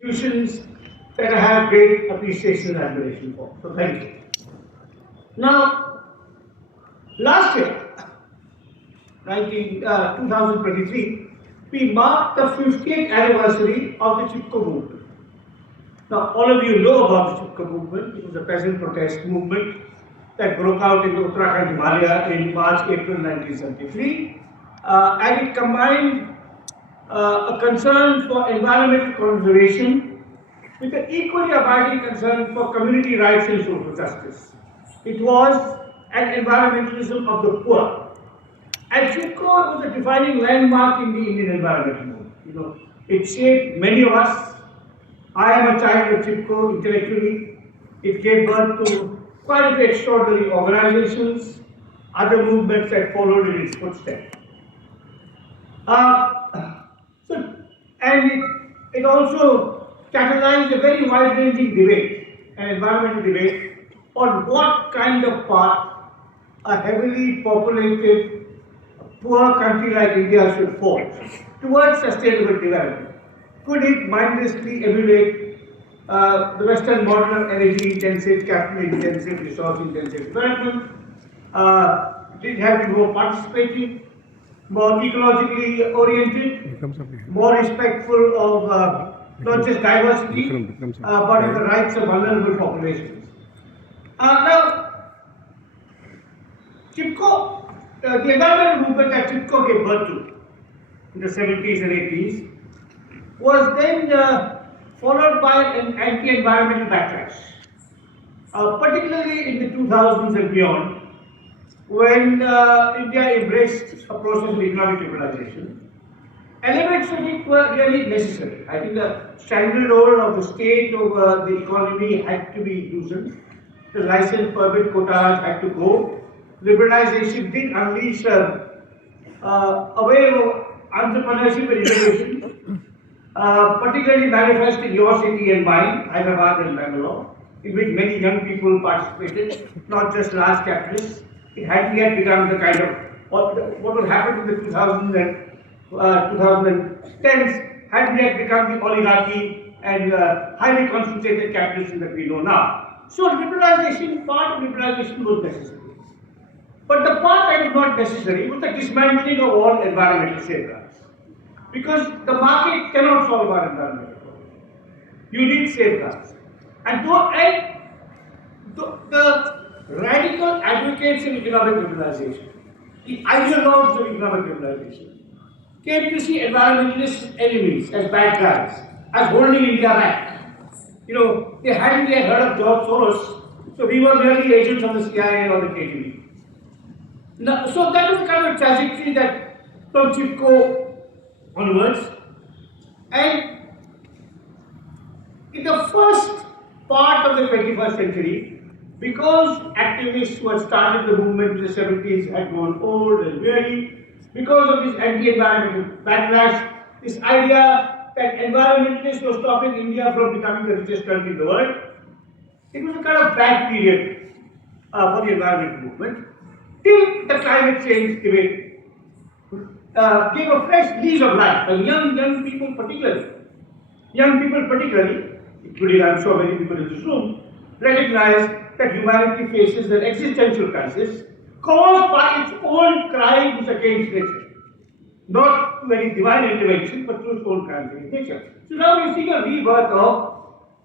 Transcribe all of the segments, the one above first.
institutions that I have great appreciation and admiration for. So thank you. Now, last year, 2023, we marked the 50th anniversary of the Chipko movement. Now, all of you know about the Chipko movement. It was a peasant protest movement that broke out in the Uttarakhand Himalaya in March, April 1973, and it combined a concern for environmental conservation with an equally abiding concern for community rights and social justice. It was an environmentalism of the poor. And Chipko was a defining landmark in the Indian environmental movement. It shaped many of us. I am a child of Chipko intellectually. It gave birth to quite a few extraordinary organizations, other movements that followed in its footsteps. It also catalyzed a very wide-ranging debate, an environmental debate, on what kind of path a heavily populated, poor country like India should forge towards sustainable development. Could it mindlessly emulate the Western model of energy-intensive, capital-intensive, resource-intensive development? Did it have to be more participating, more ecologically oriented, more respectful of not just diversity, but of the rights of vulnerable populations? Now, Chipko, the environmental movement that Chipko gave birth to in the 70s and 80s was then followed by an anti-environmental backlash, particularly in the 2000s and beyond, when India embraced a process of economic liberalization. Elements of it were really necessary. I think the stranglehold of the state over the economy had to be loosened. The license permit quotas had to go. Liberalization did unleash a wave of entrepreneurship and innovation, particularly manifest in your city and mine, Hyderabad and Bangalore, in which many young people participated, not just large capitalists. It hadn't yet become the kind of what would happen in the 2000s and 2010s hadn't yet become the oligarchy and highly concentrated capitalism that we know now. So liberalization, part of liberalization was necessary. But the part that was not necessary was the dismantling of all environmental safeguards. Because the market cannot solve our environmental problem. You need safeguards. And the radical advocates of economic liberalization, the ideologues of economic liberalization, came to see environmentalist enemies as bad guys, as holding India back. They hadn't yet heard of George Soros, so we were merely agents of the CIA or the KGB. Now, so that was the kind of trajectory that from Chipko onwards. And in the first part of the 21st century, because activists who had started the movement in the 70s had grown old and weary, because of this anti-environmental backlash, this idea that environmentalists were stopping India from becoming the richest country in the world, it was a kind of bad period for the environmental movement, till the climate change debate gave a fresh lease of life, and young people particularly, including I'm sure many people in this room, recognize that humanity faces an existential crisis caused by its own crimes against nature. Not through any divine intervention, but through its own crimes against nature. So now we see a rebirth of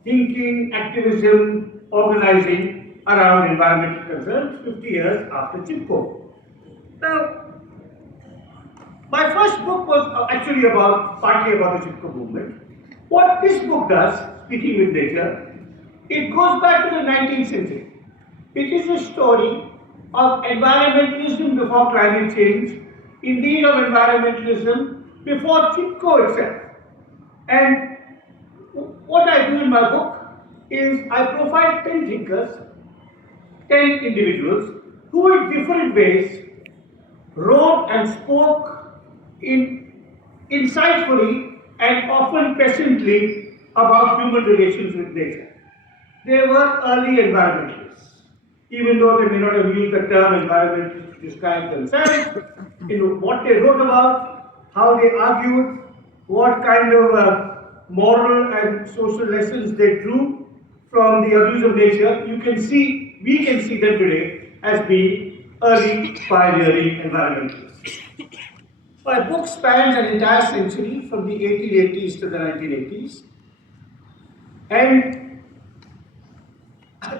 thinking, activism, organizing around environmental concerns 50 years after Chipko. Now, my first book was actually partly about the Chipko movement. What this book does, Speaking with Nature, it goes back to the 19th century. It is a story of environmentalism before climate change, indeed of environmentalism before Chipko itself. And what I do in my book is I profile 10 thinkers, 10 individuals who in different ways wrote and spoke insightfully and often presciently about human relations with nature. They were early environmentalists, even though they may not have used the term environmentalist to describe themselves. What they wrote about, how they argued, what kind of moral and social lessons they drew from the abuse of nature, we can see them today as being early pioneering environmentalists. My book spans an entire century from the 1880s to the 1980s, and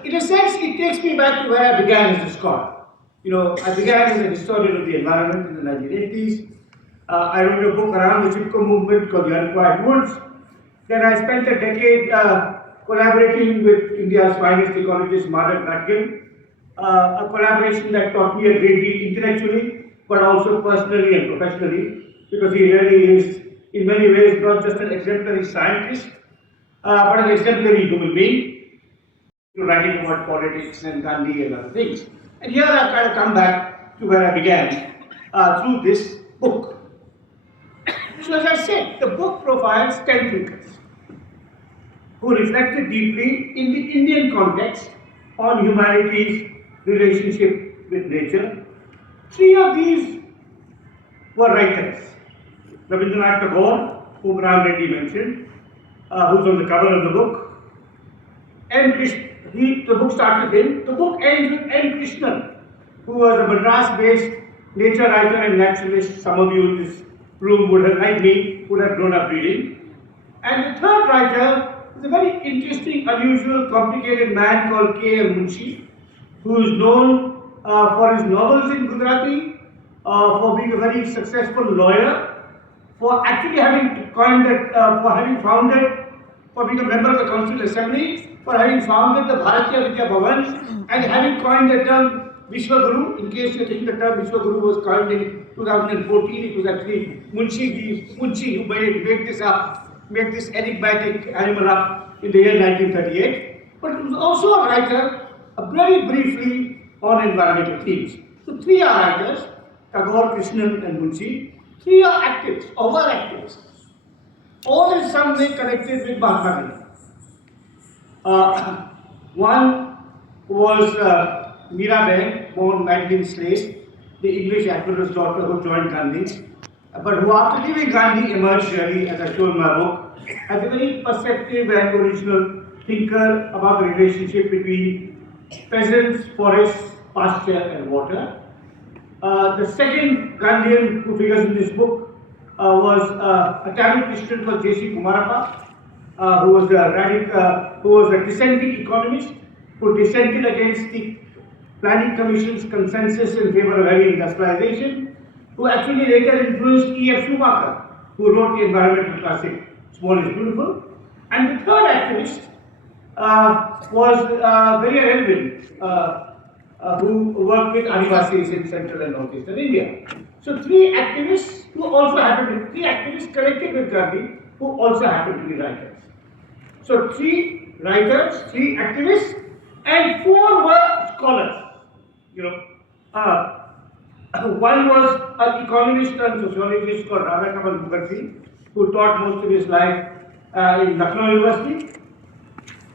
in a sense, it takes me back to where I began as a scholar. I began as a historian of the environment in the 1980s. I wrote a book around the Chipko movement called The Unquiet Woods. Then I spent a decade collaborating with India's finest ecologist, Madhav Gadgil, a collaboration that taught me a great deal intellectually, but also personally and professionally, because he really is, in many ways, not just an exemplary scientist, but an exemplary human being, writing about politics and Gandhi and other things. And here I've kind of come back to where I began through this book. So as I said, the book profiles 10 thinkers who reflected deeply in the Indian context on humanity's relationship with nature. 3 of these were writers. Rabindranath Tagore, whom Ram Reddy mentioned, who's on the cover of the book. The book starts with him. The book ends with N. Krishnan, who was a Madras-based nature writer and naturalist. Some of you in this room would have, like me, would have grown up reading. And the third writer is a very interesting, unusual, complicated man called K.M. Munshi, who is known for his novels in Gujarati, for being a very successful lawyer, for actually having coined that, for being a member of the Constituent Assembly, for having founded the Bharatiya Vidya Bhavan, and having coined the term Vishwaguru. In case you think the term Vishwaguru was coined in 2014, it was actually Munshi who made this enigmatic animal up in the year 1938. But he was also a writer, very briefly, on environmental themes. So 3 are writers, Tagore, Krishnan and Munshi. 3 are activists, or were activists. All in some way connected with Mahatma Gandhi. One was Mirabai, born Magdalene Slade, the English activist daughter who joined Gandhi, but who after leaving Gandhi emerged really, as I show in my book, as a very perceptive and original thinker about the relationship between peasants, forests, pasture and water. The second Gandhian who figures in this book was a Tamil Christian called J.C. Kumarappa, who was a dissenting economist, who dissented against the Planning Commission's consensus in favor of heavy industrialization, who actually later influenced E.F. Schumacher, who wrote the environmental classic Small is Beautiful. And the third activist was Very Arvind, who worked with Adivasis in central and northeastern India. So 3 activists connected with Gandhi, who also happened to be writers. So 3 writers, 3 activists, and 4 were scholars. One was an economist and sociologist called Ramachandra, who taught most of his life in Lucknow University.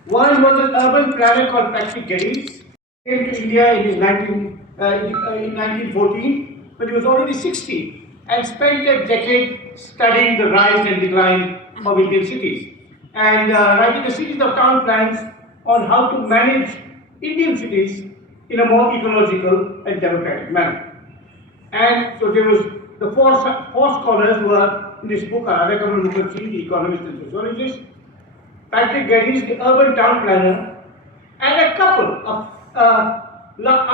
One was an urban planner called Patrick Geddes, came to India in 1914, but he was already 60 and spent a decade studying the rise and decline of Indian cities and writing a series of town plans on how to manage Indian cities in a more ecological and democratic manner. And so there was the four scholars were in this book are Radhakamal Mukherjee, the economist and sociologist, Patrick Geddes, the urban town planner, and a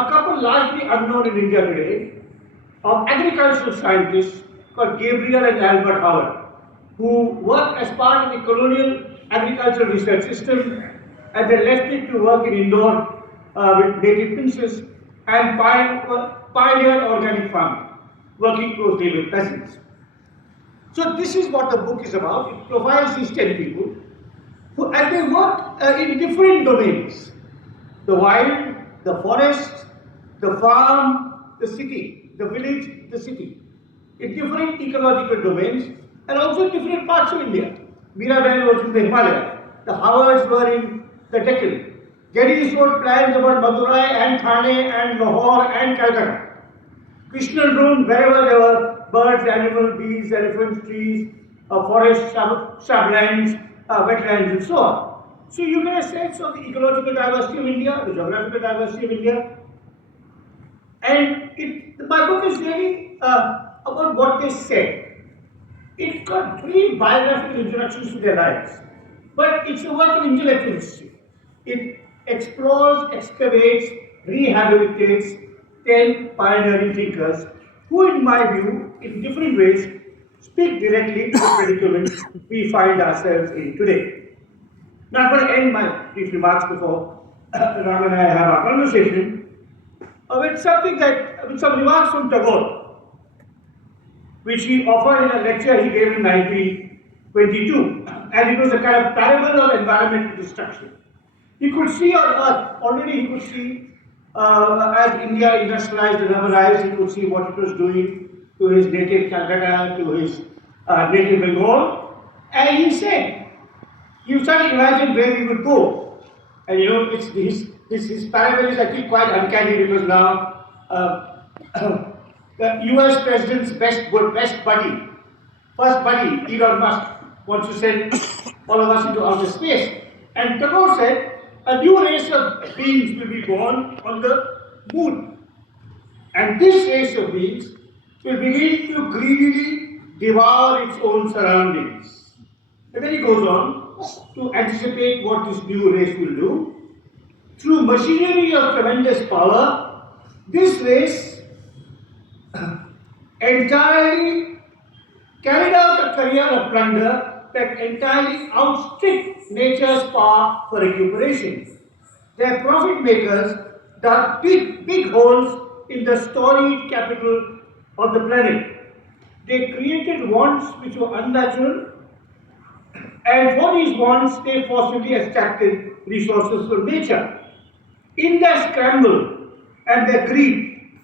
couple largely unknown in India today of agricultural scientists called Gabriel and Albert Howard, who worked as part of the colonial agricultural research system and they left it to work in Indore with native princes and pioneered organic farming, working closely with peasants. So this is what the book is about. It profiles these 10 people who, and they work in different domains: the wild, the forest, the farm, the city, the village, the city, in different ecological domains and also different parts of India. Mirabai was in the Himalayas, the Howards were in the Deccan. Geddes wrote plans about Madurai and Thane and Lahore and Calcutta. Krishnan roamed wherever there were birds, animals, bees, elephants, trees, forests, shrublands, wetlands, and so on. So you get a sense of the ecological diversity of India, the geographical diversity of India, and my book is really about what they said. It's got brief biographical introductions to their lives, but it's a work of intellectual history. It explores, excavates, rehabilitates 10 pioneering thinkers who, in my view, in different ways, speak directly to the predicament we find ourselves in today. Now, I'm going to end my brief remarks before Ram and I have our conversation with some remarks from Tagore, which he offered in a lecture he gave in 1922, and it was a kind of parable of environmental destruction. He could see on Earth, already he could see, as India industrialized and urbanized, he could see what it was doing to his native Calcutta, to his native Bengal, and he said, you start to imagine where we would go. And you know, his parable is actually quite uncanny because now the US president's best buddy, first buddy, Elon Musk, wants to send all of us into outer space. And Tagore said, a new race of beings will be born on the moon. And this race of beings will begin to greedily devour its own surroundings. And then he goes on to anticipate what this new race will do. Through machinery of tremendous power, this race entirely carried out a career of plunder that entirely outstripped nature's power for recuperation. Their profit makers dug big holes in the storied capital of the planet. They created wants which were unnatural, and for these wants they forcibly extracted resources from nature. In their scramble and their greed,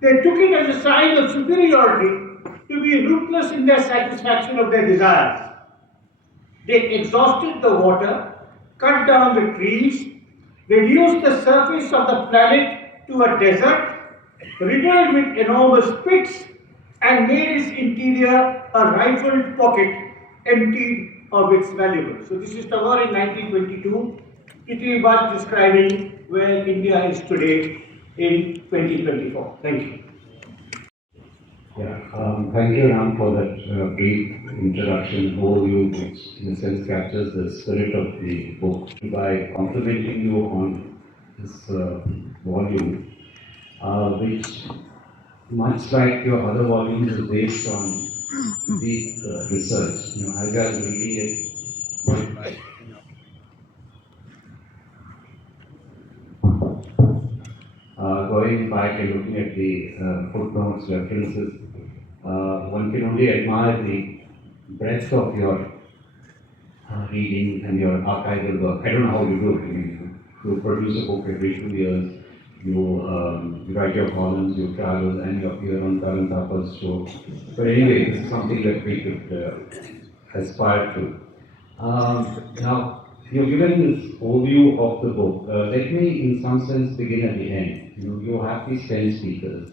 they took it as a sign of superiority to be ruthless in their satisfaction of their desires. They exhausted the water, cut down the trees, reduced the surface of the planet to a desert, riddled with enormous pits, and made its interior a rifled pocket emptied of its valuables. So this is Tagore in 1922, pretty much describing where India is today in 2024. Thank you. Yeah, thank you, Ram, for that brief introduction overview, which in a sense captures the spirit of the book. By complimenting you on this volume, which, much like your other volumes, is based on deep research. You know, as I was reading it, going back, going back and looking at the footnotes, references, one can only admire the breadth of your reading and your archival work. I don't know how you do it. I mean, you produce a book every 2 years, you write your columns, you travel, and you appear on Karan Thapar's show. But anyway, this is something that we could aspire to. Now, you've given this overview of the book. Let me, in some sense, begin at the end. You have these 10 speakers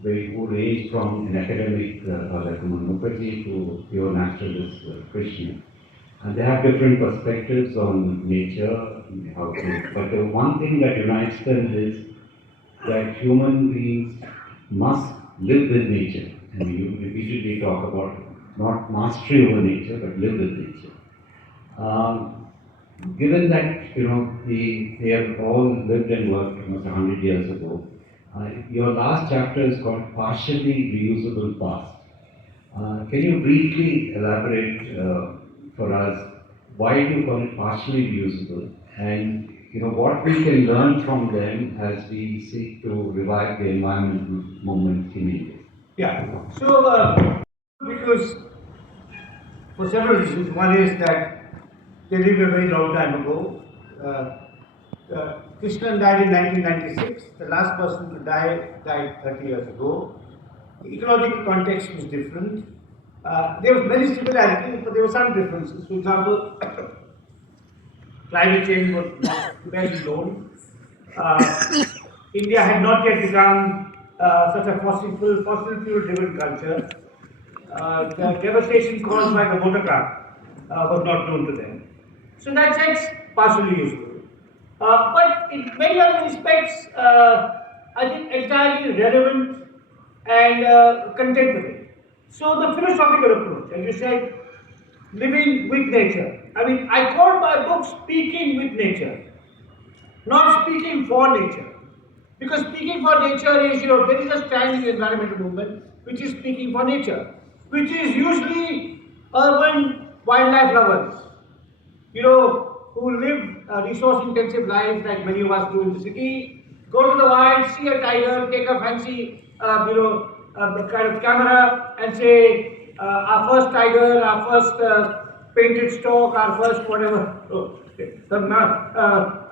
who range from an academic like Mukherjee to pure naturalist Krishna. And they have different perspectives on nature, but the one thing that unites them is that human beings must live with nature. And you repeatedly talk about not mastery over nature, but live with nature. Given that they have all lived and worked almost 100 years ago, your last chapter is called Partially Reusable Past. Can you briefly elaborate for us why do you call it partially reusable, and what we can learn from them as we seek to revive the environmental movement in India? Yeah. So because for several reasons, one is that they lived a very long time ago. Krishnan died in 1996. The last person to die died 30 years ago. The ecological context was different. There was many similarities, but there were some differences. For example, climate change was not well known. India had not yet become such a fossil fuel driven culture. the devastation caused by the motor car was not known to them. So that's partially useful. But in many other respects, I think entirely relevant and contemporary. So the philosophical approach, as you said, living with nature. I mean, I call my book Speaking with Nature, not speaking for nature. Because speaking for nature is, there is a strand in the environmental movement which is speaking for nature, which is usually urban wildlife lovers, who live resource-intensive lives like many of us do in the city, go to the wild, see a tiger, take a fancy, kind of camera and say, our first tiger, our first painted stork, our first whatever,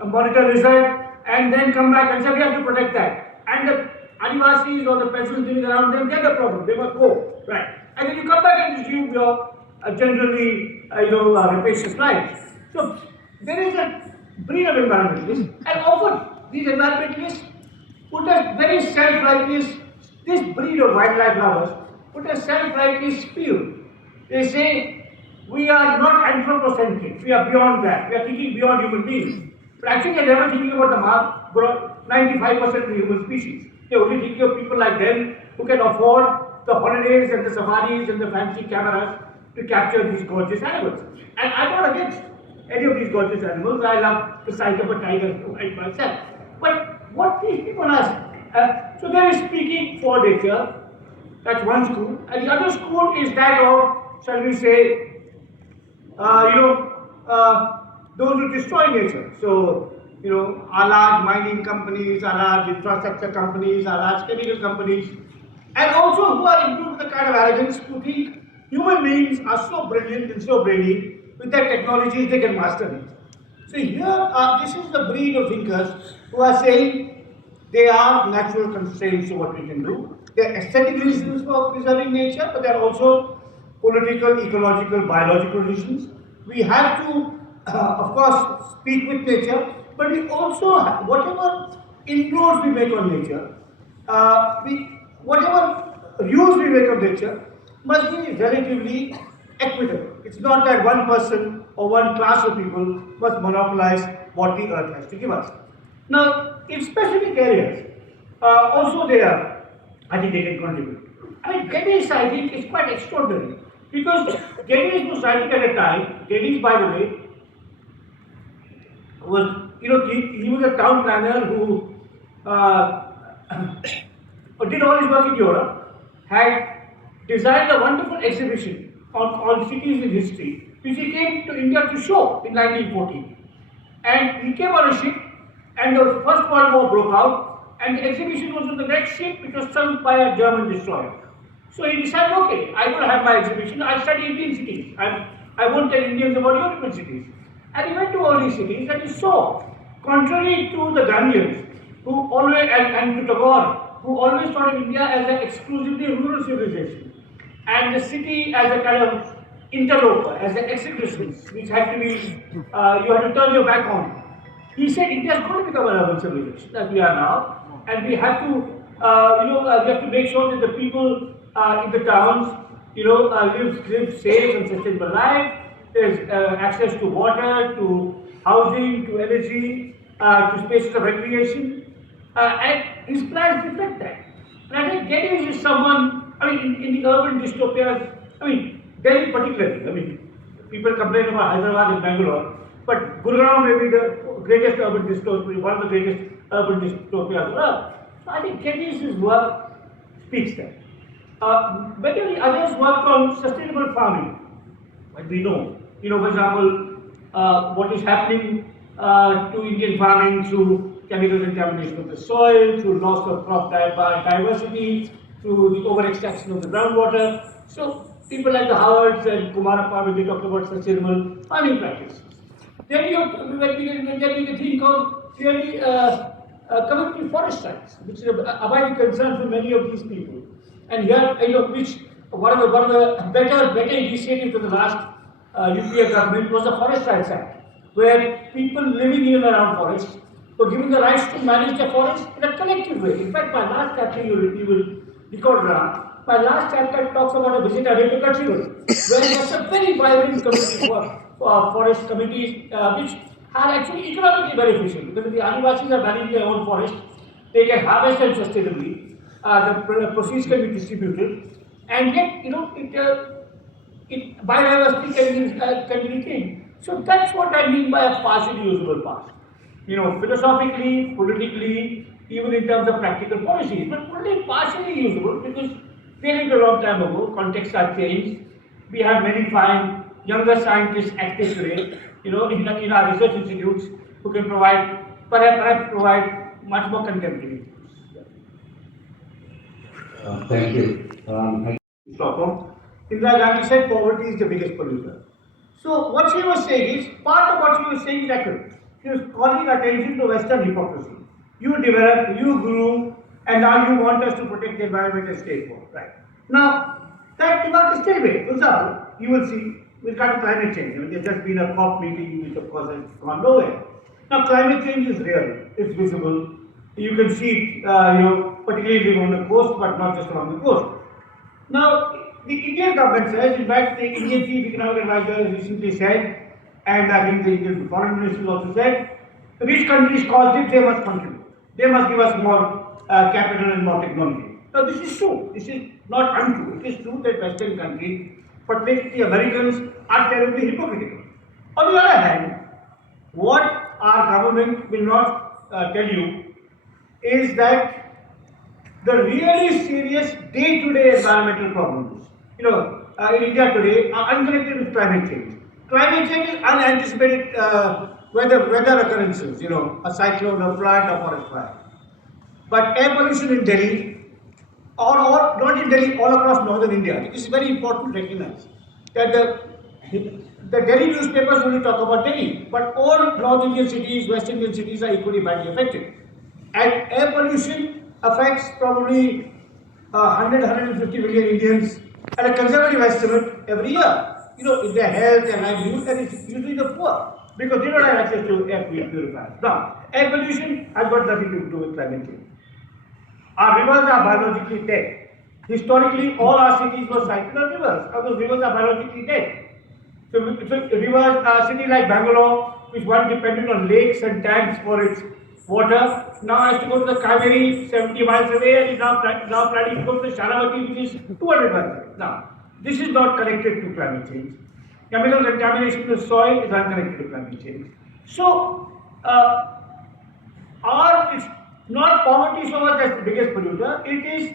monitor result, and then come back and say, we have to protect that. And the Adivasis or the peasants living around them, they're the problem, they must go, right? And then you come back and resume your generally, rapacious life. So, there is a breed of environmentalists, and often these environmentalists put a very self-righteous, this breed of wildlife lovers put a self-righteous spiel. They say, we are not anthropocentric, we are beyond that, we are thinking beyond human beings. But actually, they're never thinking about the 95% of the human species. They're only thinking of people like them who can afford the holidays and the safaris and the fancy cameras to capture these gorgeous animals. And I'm not against any of these gorgeous animals. I love the sight of a tiger myself. But what these people ask, so there is speaking for nature, that's one school, and the other school is that of, shall we say, those who destroy nature. So, our large mining companies, our large infrastructure companies, our large chemical companies, and also who are imbued with the kind of arrogance to think human beings are so brilliant and so brainy with their technologies they can master it. So here, this is the breed of thinkers who are saying they are natural constraints to what we can do. There are aesthetic reasons for preserving nature, but there are also political, ecological, biological reasons. We have to, of course, speak with nature, but we also, whatever inroads we make on nature, whatever use we make of nature must be relatively equitable. It's not that one person or one class of people must monopolize what the earth has to give us. Now, in specific areas, also I think they can contribute. I mean, Geddes, I think, is quite extraordinary because Geddes was writing at a time, Geddes, by the way, was, he was a town planner who did all his work in Europe, had designed a wonderful exhibition on cities in history, which he came to India to show in 1914. And he came on a ship, and the First World War broke out, and the exhibition was on the next ship, which was sunk by a German destroyer. So he decided, okay, I'm going to have my exhibition, I'll study Indian cities. I won't tell Indians about European cities. And he went to all these cities, and he saw, contrary to the Gandhians, who always, and to Tagore, who always thought of India as an exclusively rural civilization, and the city as a kind of interloper, as an exhibitionist, which had to be, you had to turn your back on. He said India is going to become an urban civilization, as we are now, and we have to, we have to make sure that the people in the towns, live safe and sustainable life. There's access to water, to housing, to energy, to spaces of recreation, and his plans reflect that. And I think Geddes is someone, in the urban dystopias, Delhi particularly, people complain about Hyderabad and Bangalore, but Gurgaon may be the greatest urban dystopia, one of the greatest urban dystopias of Earth. So I think Geddes' work speaks that. Many of the others worked on sustainable farming, but we know, for example, what is happening to Indian farming through chemical contamination of the soil, through loss of crop diversity, through the over-extraction of the groundwater. So people like the Howards and Kumarappa, when they talk about sustainable farming practices. Then we can think of clearly community forest rights, which is a abiding concern for many of these people. And here, which one of the better initiatives of the last UPA government was the Forest Rights Act, where people living in and around forests were given the rights to manage their forests in a collective way. In fact, my last chapter you will record around, My last chapter talks about a visit I made to Kathmandu, where there was a very vibrant community for forest communities, which are actually economically beneficial because the Adivasis are managing their own forest. They can harvest them sustainably. The proceeds can be distributed, and yet biodiversity can be retained. So that's what I mean by a partially usable past. Philosophically, politically, even in terms of practical policies, but only partially usable because they lived a long time ago, contexts are changed. We have many fine younger scientists active today, in our research institutes who can perhaps provide much more contemporary. Thank you. Stockholm, Indira Gandhi said poverty is the biggest polluter. So what she was saying is, part of what she was saying is accurate. She was calling attention to Western hypocrisy. You developed, you grew, and now you want us to protect the environment and stay poor. Right. Now, that remark is still there. For example, you will see, we've got climate change. There's just been a COP meeting which of course has gone nowhere. Now, climate change is real, it's visible. You can see it, particularly on the coast, but not just along the coast. Now, the Indian government says, in fact, the Indian Chief Economic Advisor recently said, and I think the Indian Foreign Minister also said, rich countries caused it, they must contribute. They must give us more capital and more technology. Now, this is true. This is not untrue. It is true that Western countries, particularly the Americans, are terribly hypocritical. On the other hand, what our government will not tell you is that the really serious day-to-day environmental problems, in India today are unconnected with climate change. Climate change is unanticipated weather occurrences, a cyclone, a flood, a forest fire. But air pollution in Delhi, or not in Delhi, all across northern India, it is very important to recognize that the Delhi newspapers only talk about Delhi, but all North Indian cities, West Indian cities are equally badly affected. And air pollution affects probably 150 million Indians at a conservative estimate every year. In their health and livelihood, and it's usually the poor because they don't have access to air purifiers. Now, air pollution has got nothing to do with climate change. Our rivers are biologically dead. Historically, all our cities were sited on rivers. Now, those rivers are biologically dead. So rivers, a city like Bangalore, which once depended on lakes and tanks for its water, now has to go to the Kaveri 70 miles away and is now planning to go to the Sharavati, which is 200 miles away. Now, this is not connected to climate change. Chemical contamination of the soil is unconnected to climate change. So, it's not poverty so much as the biggest polluter, it is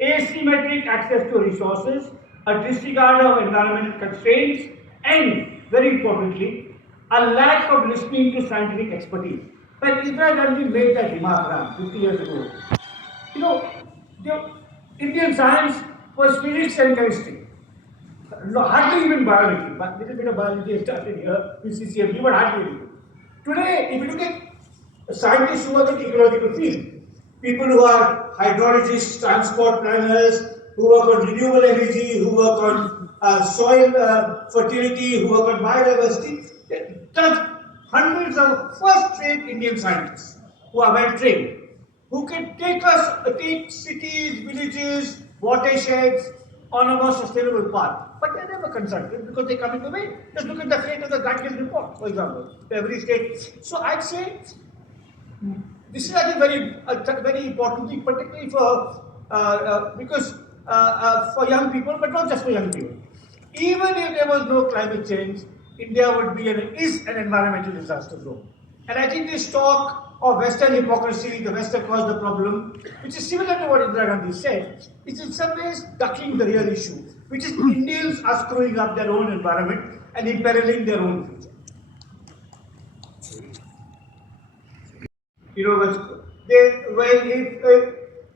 asymmetric access to resources, a disregard of environmental constraints, and very importantly, a lack of listening to scientific expertise. When Indira Gandhi made that remark around 50 years ago, the Indian science was physics and chemistry. Hardly even biology, but little bit of biology has started here with CCFD, but hardly anything. Today, if you look at scientists who are in the ecological field, people who are hydrologists, transport planners, who work on renewable energy, who work on soil fertility, who work on biodiversity, there's hundreds of first-rate Indian scientists who are well trained, who can take cities, villages, watersheds on a more sustainable path. But they're never consulted because they come in the way. Just look at the fate of the Gadgil report, for example, every state. So I'd say this is, I think, very important thing, particularly for for young people, but not just for young people. Even if there was no climate change, India would is an environmental disaster zone. And I think this talk of Western hypocrisy, the Western caused the problem, which is similar to what Indira Gandhi said, is in some ways ducking the real issue, which is Indians are screwing up their own environment and imperiling their own future.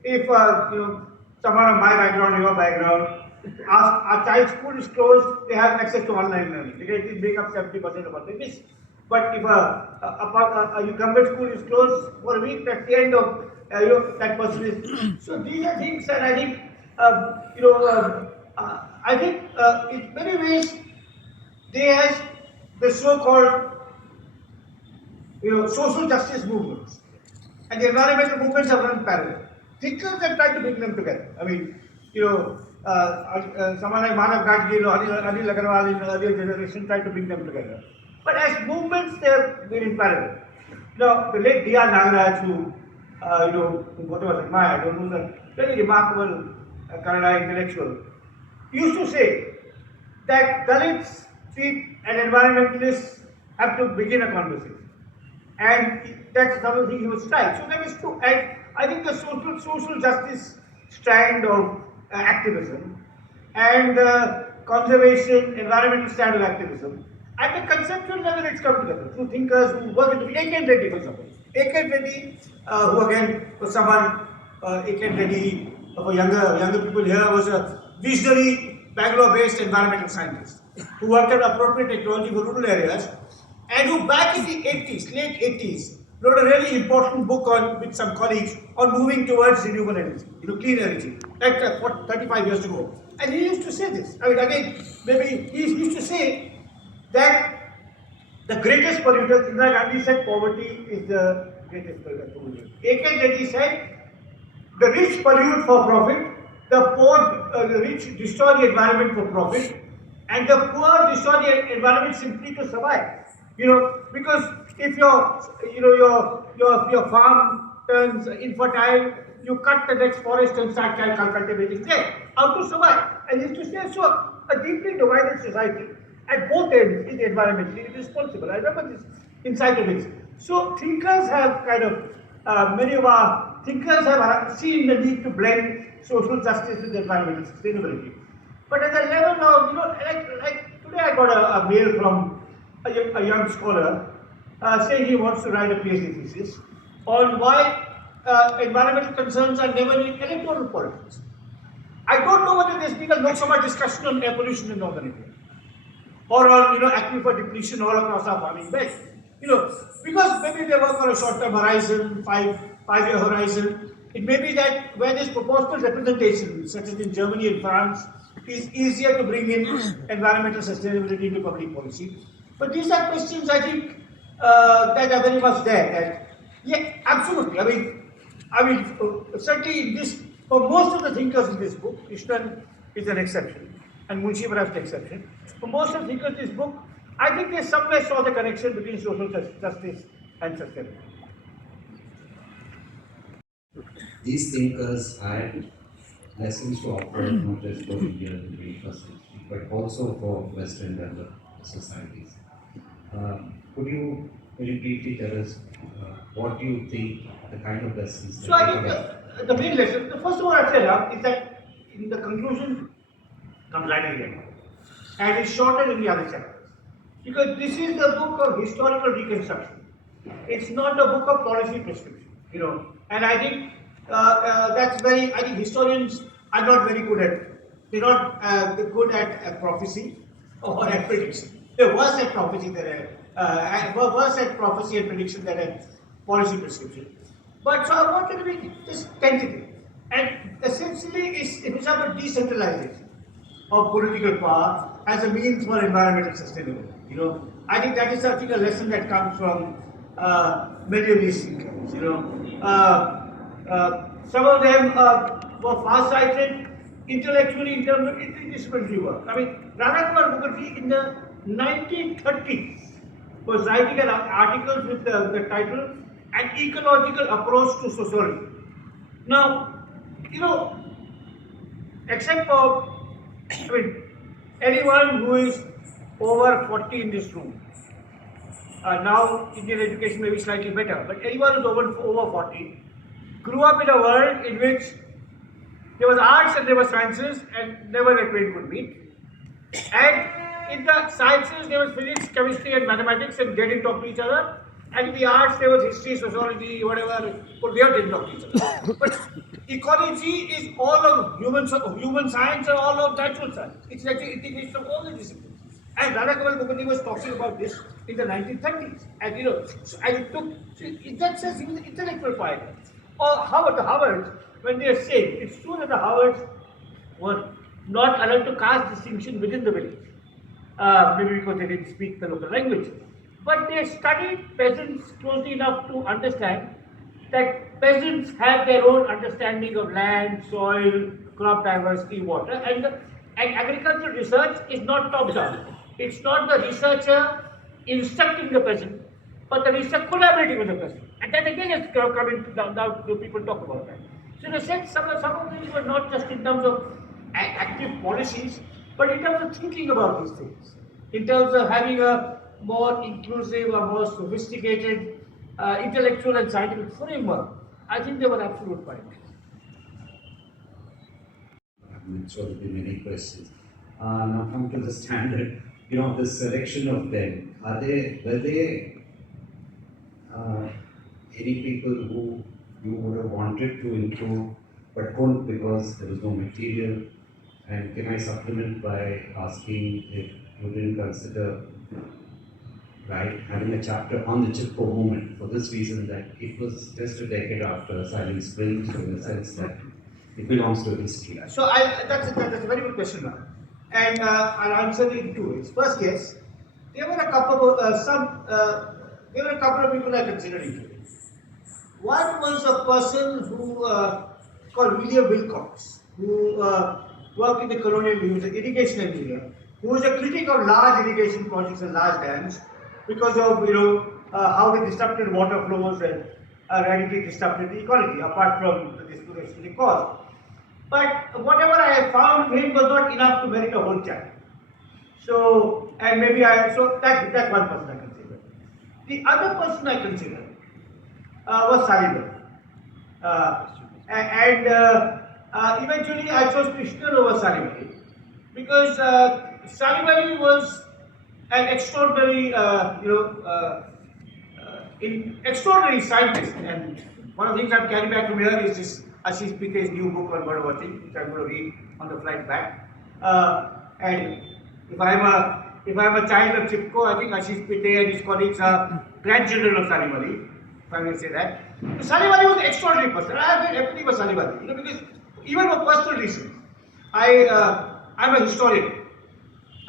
If someone of my background, your background, our child's school is closed, they have access to online learning. They can make up 70% of what they miss. But if a incumbent school is closed for a week, that's the end of that person is. So these are things that I think, in many ways, they has the so-called, social justice movements and the environmental movements have run parallel. Thinkers have tried to bring them together. I mean, someone like Manav Gadgil or Anil Agarwal in the earlier generation tried to bring them together. But as movements, they've been in parallel. The late D.R. Nagaraj, who, what was admired, who was a very remarkable Kannada intellectual, used to say that Dalits, Sikh and environmentalists have to begin a conversation. And that's something he was trying. So that is true. And I think the social justice strand of activism and the conservation, environmental strand of activism, at the conceptual level, it's come together through thinkers who work with A.K. Reddy, for example. A.K. Reddy, who again was someone, A.K. Reddy, for younger people here, was a visionary Bangalore-based environmental scientist who worked on appropriate technology for rural areas and who back in the 80s, late 80s, wrote a really important book with some colleagues on moving towards renewable energy, clean energy, like 35 years ago. And he used to say this. I mean, again, maybe he used to say that the greatest polluter, Indira Gandhi said poverty is the greatest polluter. A.K. Reddy said the rich pollute for profit, the rich destroy the environment for profit, and the poor destroy the environment simply to survive. Because if your farm turns infertile, you cut the next forest and start cultivating there. How to survive? And used to say, so a deeply divided society at both ends is environmentally irresponsible. I remember this insight of his. So thinkers have many of our thinkers have seen the need to blend social justice with environmental sustainability. But at the level of, like today I got a mail from a young scholar saying he wants to write a PhD thesis on why environmental concerns are never in electoral politics. I don't know whether there's been a Lok Sabha discussion on air pollution in Northern India or on aquifer depletion all across our farming belt. Because maybe they work on a short-term horizon, five-year horizon. It may be that where there's proportional representation, such as in Germany and France, is easier to bring in environmental sustainability into public policy. But these are questions I think that are very much there. Yeah, absolutely. I mean, certainly in this, for most of the thinkers in this book, Krishnan is an exception, and Munshi perhaps the exception. For most of the thinkers in this book, I think they somewhere saw the connection between social justice and sustainability. These thinkers had lessons to offer not just for India in the 21st century, but also for Western developed societies. Could you very briefly tell us what you think the kind of lessons? So I think the main lesson, the first one I'd say is that in the conclusion comes right again, and it's shorter than the other chapters. Because this is the book of historical reconstruction. It's not a book of policy prescription, And I think that's very. I think historians are not very good at. They're not good at prophecy or at prediction. They're worse at prophecy than worse at prophecy and prediction than at policy prescription. But so I wanted to be just tentative, and essentially it's about decentralization of political power as a means for environmental sustainability. I think that is something a lesson that comes from many of these thinkers. Some of them were far-sighted intellectually in terms of interdisciplinary work. I mean, Ramachandra Mukherjee in the 1930s was writing an article with the title "An Ecological Approach to Sociology." Now, except for, anyone who is over 40 in this room, now Indian education may be slightly better, but anyone who's over 40 grew up in a world in which there was arts and there were sciences and never the twain could meet. And in the sciences there was physics, chemistry and mathematics and they didn't talk to each other. And in the arts there was history, sociology, whatever, but they didn't talk to each other. But ecology is all of human science and all of natural science. It's like the integration of all the disciplines. And Ramachandra Mukherjee was talking about this in the 1930s. And in that sense, he was an intellectual pioneer. Or Howard, when they are saying, it's true that the Howards were not allowed to cast distinction within the village. Maybe because they didn't speak the local language. But they studied peasants closely enough to understand that peasants have their own understanding of land, soil, crop diversity, water, and agricultural research is not top-down. It's not the researcher instructing the peasant, but the researcher collaborating with the peasant. And that again is coming down to people talk about that. So in a sense, some of these were not just in terms of active policies, but in terms of thinking about these things, in terms of having a more inclusive, a more sophisticated intellectual and scientific framework. I think they were absolute pioneers. I'm sure there'll be many questions. Now come to the standard. The selection of them. Were they any people who you would have wanted to include but couldn't because there was no material? And can I supplement by asking if you didn't consider having a chapter on the Chipko movement for this reason that it was just a decade after Silent Spring, so in the sense that it belongs to history. So that's a very good question now. And I'll answer it in two ways. First, yes, there were a couple of people I considered including. One was a person who called William Wilcox, who worked in the colonial, he was an irrigation engineer, who was a critic of large irrigation projects and large dams because of how they disrupted water flows and radically disrupted the ecology, apart from the destruction they caused. But whatever I have found him was not enough to merit a whole chapter. So, and maybe that's one person I considered. The other person I considered was Salivari. Eventually I chose Krishnan over Salivari because Salivari was an extraordinary, extraordinary scientist. And one of the things I'm carrying back from here is this Ashish Pitte's new book on bird watching, which I'm going to read on the flight back. And if I'm a child of Chipko, I think Ashish Pitte and his colleagues are grandchildren of Salivari, if I may say that. So Salivari was an extraordinary person. I have been empathy for Salivari, because even for personal reasons, I'm a historian.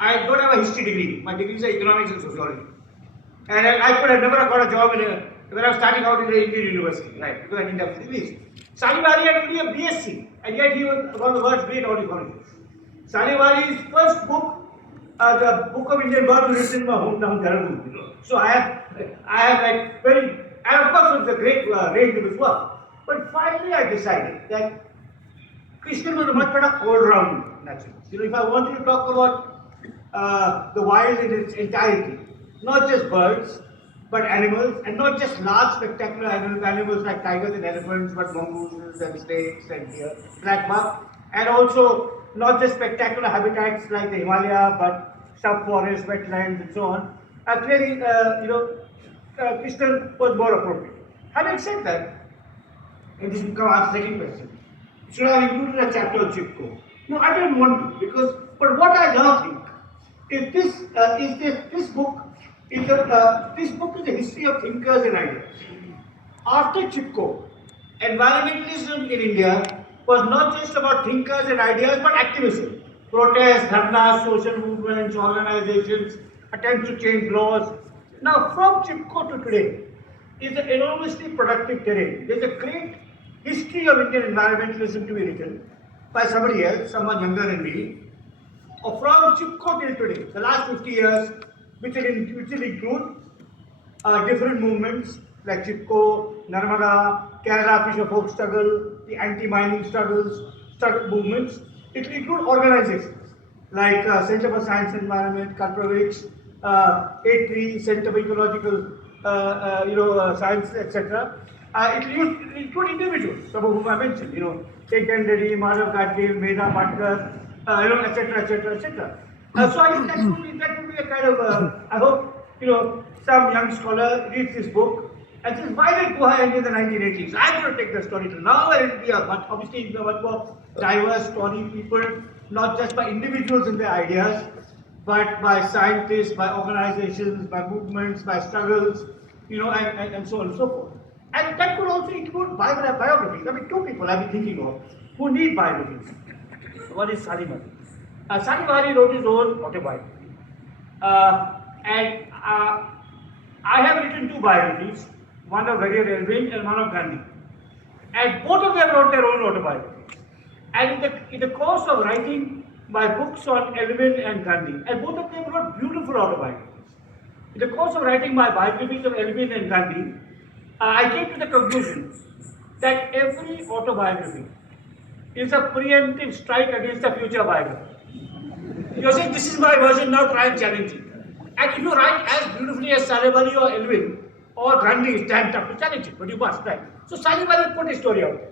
I don't have a history degree. My degrees are economics and sociology. And I could have never got a job when I was starting out in the Indian university, right? Because I didn't have degrees. Salivari had only a BSc, and yet he was one of the world's great ornithologists. Salivari's first book, the Book of Indian Birds, was written in my hometown, Dehradun. So I have of course, it was a great range of his work. But finally, I decided that Krishnan was a much better all-round naturalist. If I wanted to talk about the wild in its entirety, not just birds, but animals, and not just large spectacular animals like tigers and elephants, but mongooses and snakes and deer, black buck, and also not just spectacular habitats like the Himalaya, but subforests, wetlands, and so on. Clearly, Krishnan was more appropriate. Having said that, and this will come our second question, should I have included a chapter on Chipko? No, I don't want to, but what I now think is this book is a history of thinkers and ideas. After Chipko, environmentalism in India was not just about thinkers and ideas, but activism. Protests, dharnas, social movements, organizations, attempts to change laws. Now, from Chipko to today is an enormously productive terrain. There's a great history of Indian environmentalism to be written by somebody else, someone younger than me, or from Chipko till today, the last 50 years, which will include different movements like Chipko, Narmada, Kerala Fisher Folk struggle, the anti-mining movements. It will include organizations like Center for Science and Environment, Kalpravix, A3, Center for Ecological Science, etc. It will include individuals, some of whom I mentioned, Ketan Reddy, Madhav Gadgil, Medha Patkar, etc., etc., etc. So I think that would be a kind of, I hope, some young scholar reads this book and says, why did Guha end in the 1980s? I'm going to take the story to now, and it will be obviously a much more diverse story, people, not just by individuals and their ideas, but by scientists, by organizations, by movements, by struggles, and so on and so forth. And that could also include biographies. I mean, two people I've been thinking of who need biographies. One is Salivari. Salivari wrote his own autobiography. I have written two biographies, one of Varia Elvin and one of Gandhi. And both of them wrote their own autobiographies. And in the course of writing my books on Elvin and Gandhi, and both of them wrote beautiful autobiographies. In the course of writing my biographies of Elvin and Gandhi, I came to the conclusion that every autobiography is a preemptive strike against a future biography. You're saying, this is my version, now try and challenge it. And if you write as beautifully as Saleh Ali or Elvin or Gandhi, it's damn tough to challenge it, but you must, right? So Saleh Ali put his story out there.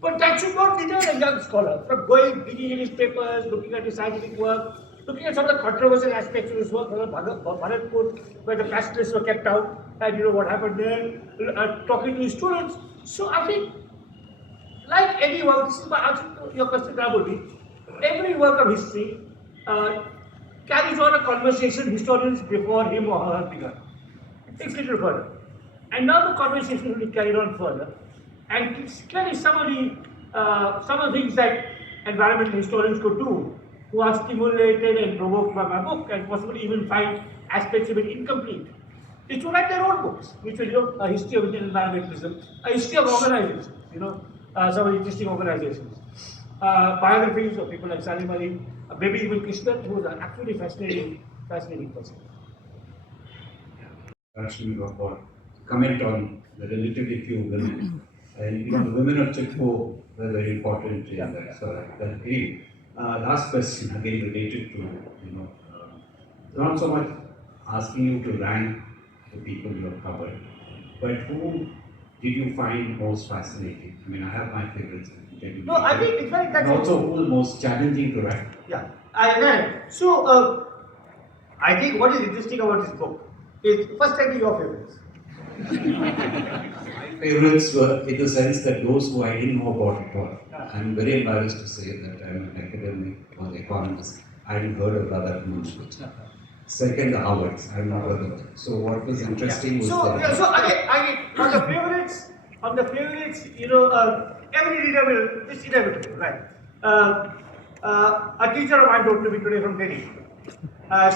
But that should not deter a young scholar from going, digging in his papers, looking at his scientific work, looking at some of the controversial aspects of his work, Bharatpur, where the pastoralists were kept out, and you know what happened there, talking to his students. So I think, like any work, this is my answer to your question, Ramudi, every work of history carries on a conversation historians before him or her have begun. It takes a little further. And now the conversation will be carried on further. And it's clearly some of the things that environmental historians could do, who are stimulated and provoked by my book, and possibly even find aspects of it incomplete, is to write their own books, which will, a history of Indian environmentalism, a history of organizations, some of the interesting organizations, biographies of people like Salim Ali, maybe even Krishnan, who is an absolutely fascinating person. Actually, about comment on the relatively few women. And the women of Chitko were very important in that. So I agree. Last question, again related to, not so much asking you to rank the people you have covered, but who did you find most fascinating? I mean, I have my favorites. No, I think it's very and also who was most challenging to write? Yeah, I agree. So, I think what is interesting about this book is, first tell me your favorites. My favorites were in the sense that those who I didn't know about at all. I'm very embarrassed to say that I'm an academic or an economist. I hadn't heard of Radha Munchwich. Second, the Howards. I've not heard of them. So what was interesting was that. So again, on the favorites, every reader will, it's inevitable, right? A teacher of mine wrote to me today from Delhi,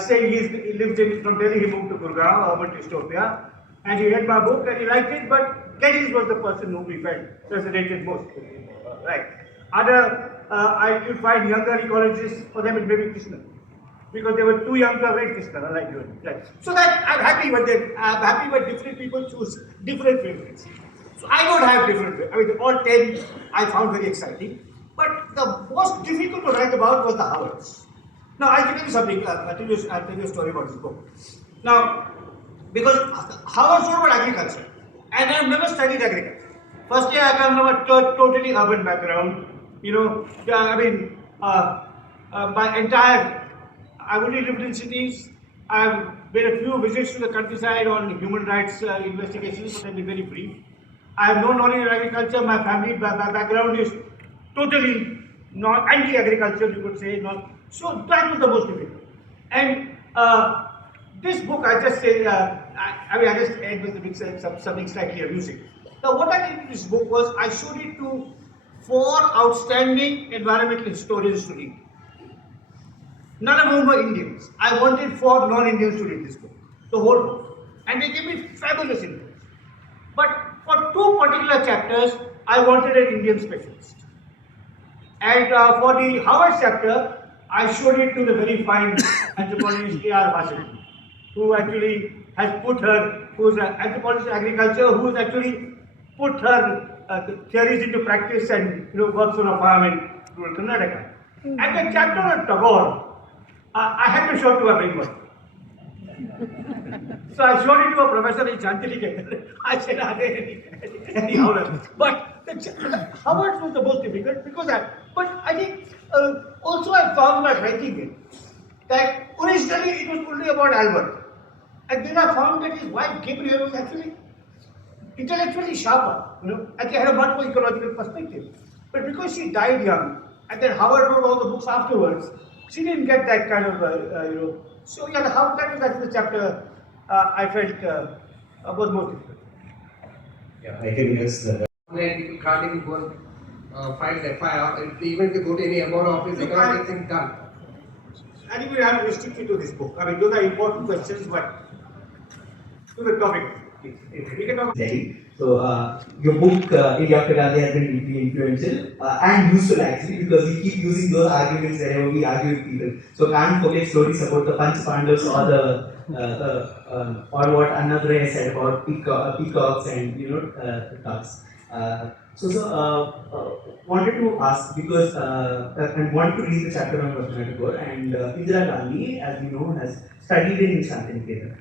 saying he lived from Delhi, he moved to Gurgaon, urban dystopia, and he read my book and he liked it, but Geddes was the person whom he felt resonated most with him, right? You'd find younger ecologists, for them it may be Krishna, because they were too young to have read Krishna, like you. Right? So that I'm happy when different people choose different favorites. So I don't have different favorites. I mean, all 10 I found very exciting, but the most difficult to write about was the Howards. Now I'll tell you something. I'll tell you a story about this book. Now, because Howards wrote about agriculture, and I've never studied agriculture. Firstly, I come from a totally urban background. I've only lived in cities. I've made a few visits to the countryside on human rights investigations, but they'll be very brief. I have no knowledge of agriculture. My family background is totally not anti-agriculture, you could say. So that was the most difficult. And this book, I just say, I just end with something slightly amusing. Now, what I did in this book was I showed it to 4 outstanding environmental historians to read. None of whom were Indians. I wanted 4 non-Indians to read this book, the whole book. And they gave me fabulous inputs. But for 2 particular chapters, I wanted an Indian specialist. And for the Howard chapter, I showed it to the very fine anthropologist A.R. Vasan, who actually has put her, who's an anthropologist in agriculture, who has actually put her theories into practice and works on a farm in rural Karnataka. And the chapter on Tagore, I had to show it to a Bengal. So I showed it to a professor in Chantilly. I said, anyhow. But Howard was the most difficult because but I think also I found by writing it that originally it was only about Albert. And then I found that his wife Gabrielle was actually intellectually sharper, and she had a much more ecological perspective. But because she died young, and then Howard wrote all the books afterwards, she didn't get that kind of, So yeah, that was actually the chapter I felt was most difficult. Yeah, I can guess that. People can't even go and file their file. Even if they go to any abode office, they can't get things done. Anyway, I'm restricted to this book. I mean, those are important questions, but to the topic. We can talk. Delhi. So your book India of Gandhi has been deeply influential and useful actually because we keep using those arguments whenever we argue with people. So can't forget stories about the Panch Pandavas or or what another has said about peacocks and ducks. Wanted to ask because and wanted to read the chapter on Ramachandra and Indira Gandhi, as we know, has studied in Shantiniketan.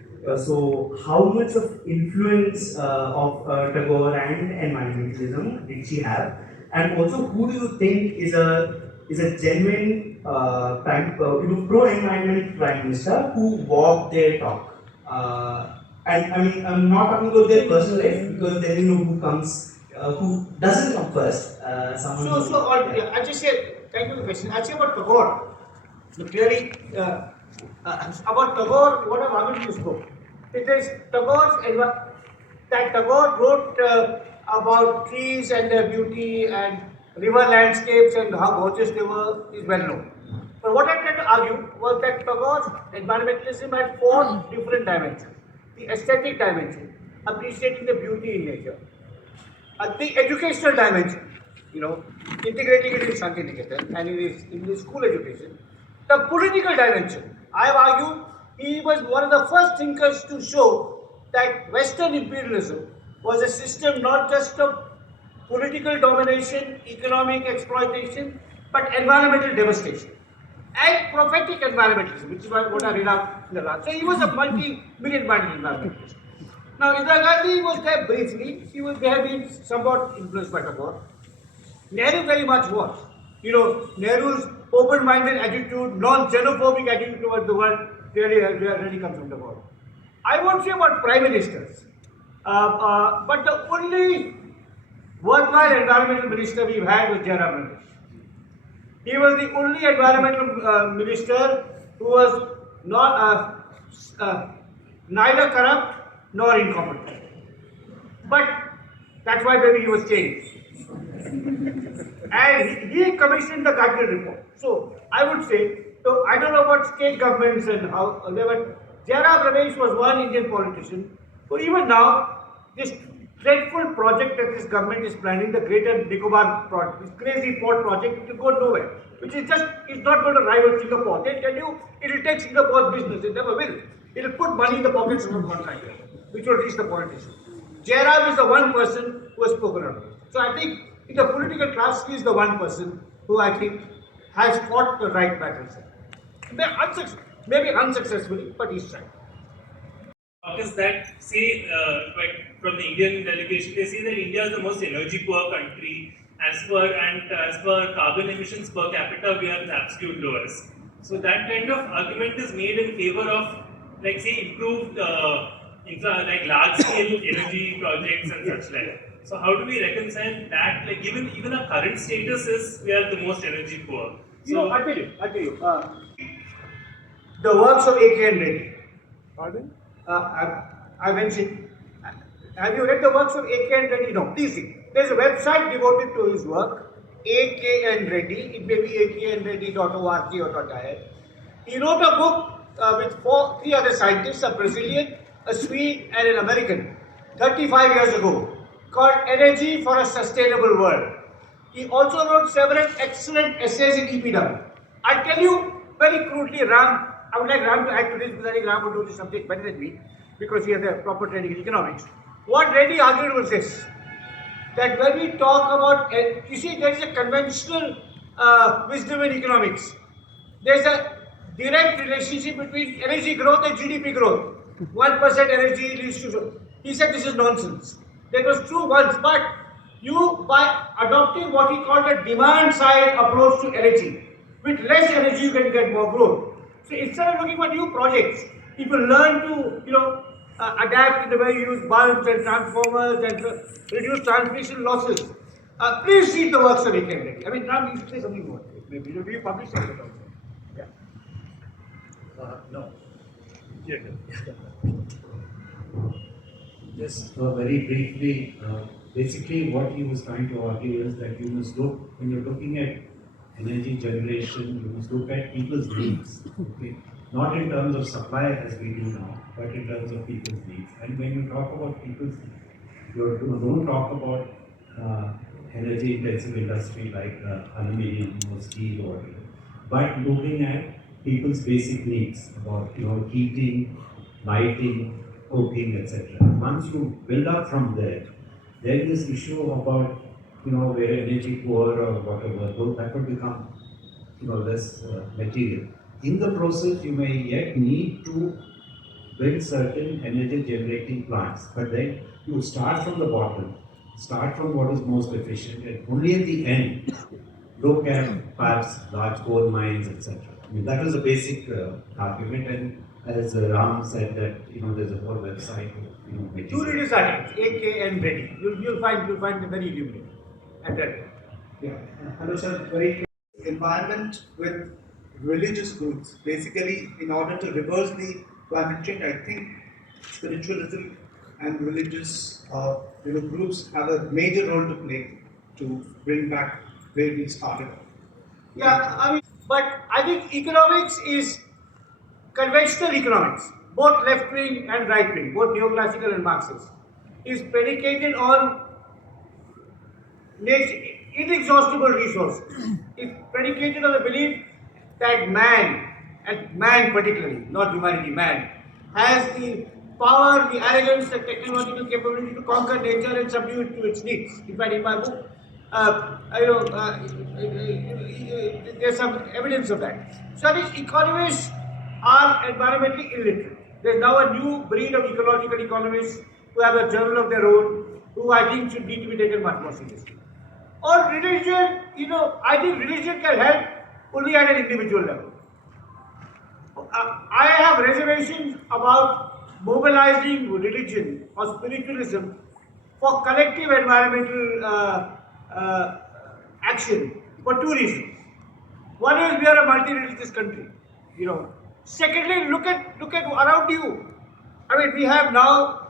So, how much of influence of Tagore and environmentalism did she have? And also, who do you think is a genuine pro-environment prime minister who walked their talk? And I mean, I'm not talking about their personal life because then you know who comes, who doesn't come first. I just say, thank you for the question. I'll say about Tagore. So clearly, about Tagore, what I've argued in this book, it is that Tagore wrote about trees and their beauty and river landscapes and how gorgeous they were is well known. But what I tried to argue was that Tagore's environmentalism had four different dimensions. The aesthetic dimension, appreciating the beauty in nature. The educational dimension, integrating it in Shantiniketan and in his school education. The political dimension, I have argued he was one of the first thinkers to show that Western imperialism was a system not just of political domination, economic exploitation, but environmental devastation. And prophetic environmentalism, which is what I read out in the last. So he was a multi-million-minded environmentalist. Now, Indira Gandhi was there briefly. They have been somewhat influenced by Tagore. Nehru very much was. Nehru's open-minded attitude, non-xenophobic attitude towards the world really comes from Tagore. I won't say about prime ministers, but the only worthwhile environmental minister we've had was Jairam Ramesh. He was the only environmental minister who was neither corrupt nor incompetent. But that's why maybe he was changed. And he commissioned the Gandhi report. So I would say, I don't know about state governments and how, but Jairam Ramesh was one Indian politician who even now, this dreadful project that this government is planning, the Greater Nicobar project, this crazy port project, it will go nowhere. Which is it's not going to rival Singapore. They tell you it will take Singapore's business, it never will. It will put money in the pockets of the contractor, which will reach the politician. Jairam is the one person who has spoken on it. So I think in the political class, he is the one person who I think has fought the right battles. Maybe unsuccessfully, but he's tried. Is that say from the Indian delegation, they say that India is the most energy poor country as per carbon emissions per capita, we are the absolute lowest. So that kind of argument is made in favor of, like say, improved large scale energy projects and such like. So how do we reconcile that? Like even our current status is we are the most energy poor. So I'll tell you. The works of A.K. and Reddy. Pardon? I mentioned. Have you read the works of A.K. and Reddy? No, please see. There's a website devoted to his work, A.K. and Reddy. It may be akandreddy.org or .il. He wrote a book with three other scientists, a Brazilian, a Swede, and an American, 35 years ago, called Energy for a Sustainable World. He also wrote several excellent essays in EPW. I'll tell you very crudely, Ram, I would like Ram to add to this because I think Ram will do this subject better than me because he has a proper training in economics. What Reddy argued was this, that when we talk about, you see, there is a conventional wisdom in economics. There is a direct relationship between energy growth and GDP growth. 1% energy leads to. He said this is nonsense. That was true once, but by adopting what he called a demand side approach to energy, with less energy you can get more growth. So instead of looking for new projects, people learn to adapt in the way you use bulbs and transformers and reduce transmission losses. Please read the works of A.K. and Reddy. I mean, now you should say something more. Maybe you publish it also. Yeah. no. Just very briefly, basically what he was trying to argue is that you must look, when you're looking at energy generation, you must look at people's needs. Okay? not in terms of supply as we do now, but in terms of people's needs. And when you talk about people's needs, you don't talk about energy intensive industry like aluminium or steel or whatever, but looking at people's basic needs about heating, lighting, cooking, etc. Once you build up from there, then this issue about where energy poor or whatever, that will become less material. In the process, you may yet need to build certain energy generating plants, but then you start from the bottom, start from what is most efficient, and only at the end look at perhaps large coal mines, etc. I mean, that was a basic argument, and as Ram said that there's a whole website of Do material. read his articles, AK and Ready. You'll find it very illuminating. And then, Yeah. Hello, sir. Very environment with religious groups. Basically, in order to reverse the climate change, I think spiritualism and religious groups have a major role to play to bring back where we started. yeah, I mean, but I think economics is conventional economics, both left wing and right wing, both neoclassical and Marxist, is predicated on inexhaustible resources. It's predicated on the belief that man, and man particularly, not humanity, man, has the power, the arrogance, the technological capability to conquer nature and subdue it to its needs. In fact, in my book, there's some evidence of that. So I think economists are environmentally illiterate. There's now a new breed of ecological economists who have a journal of their own, who I think should need to be taken much more seriously. Or religion, I think religion can help only at an individual level. I have reservations about mobilizing religion or spiritualism for collective environmental action for two reasons. One is we are a multi-religious country. Secondly, look at around you. I mean, we have now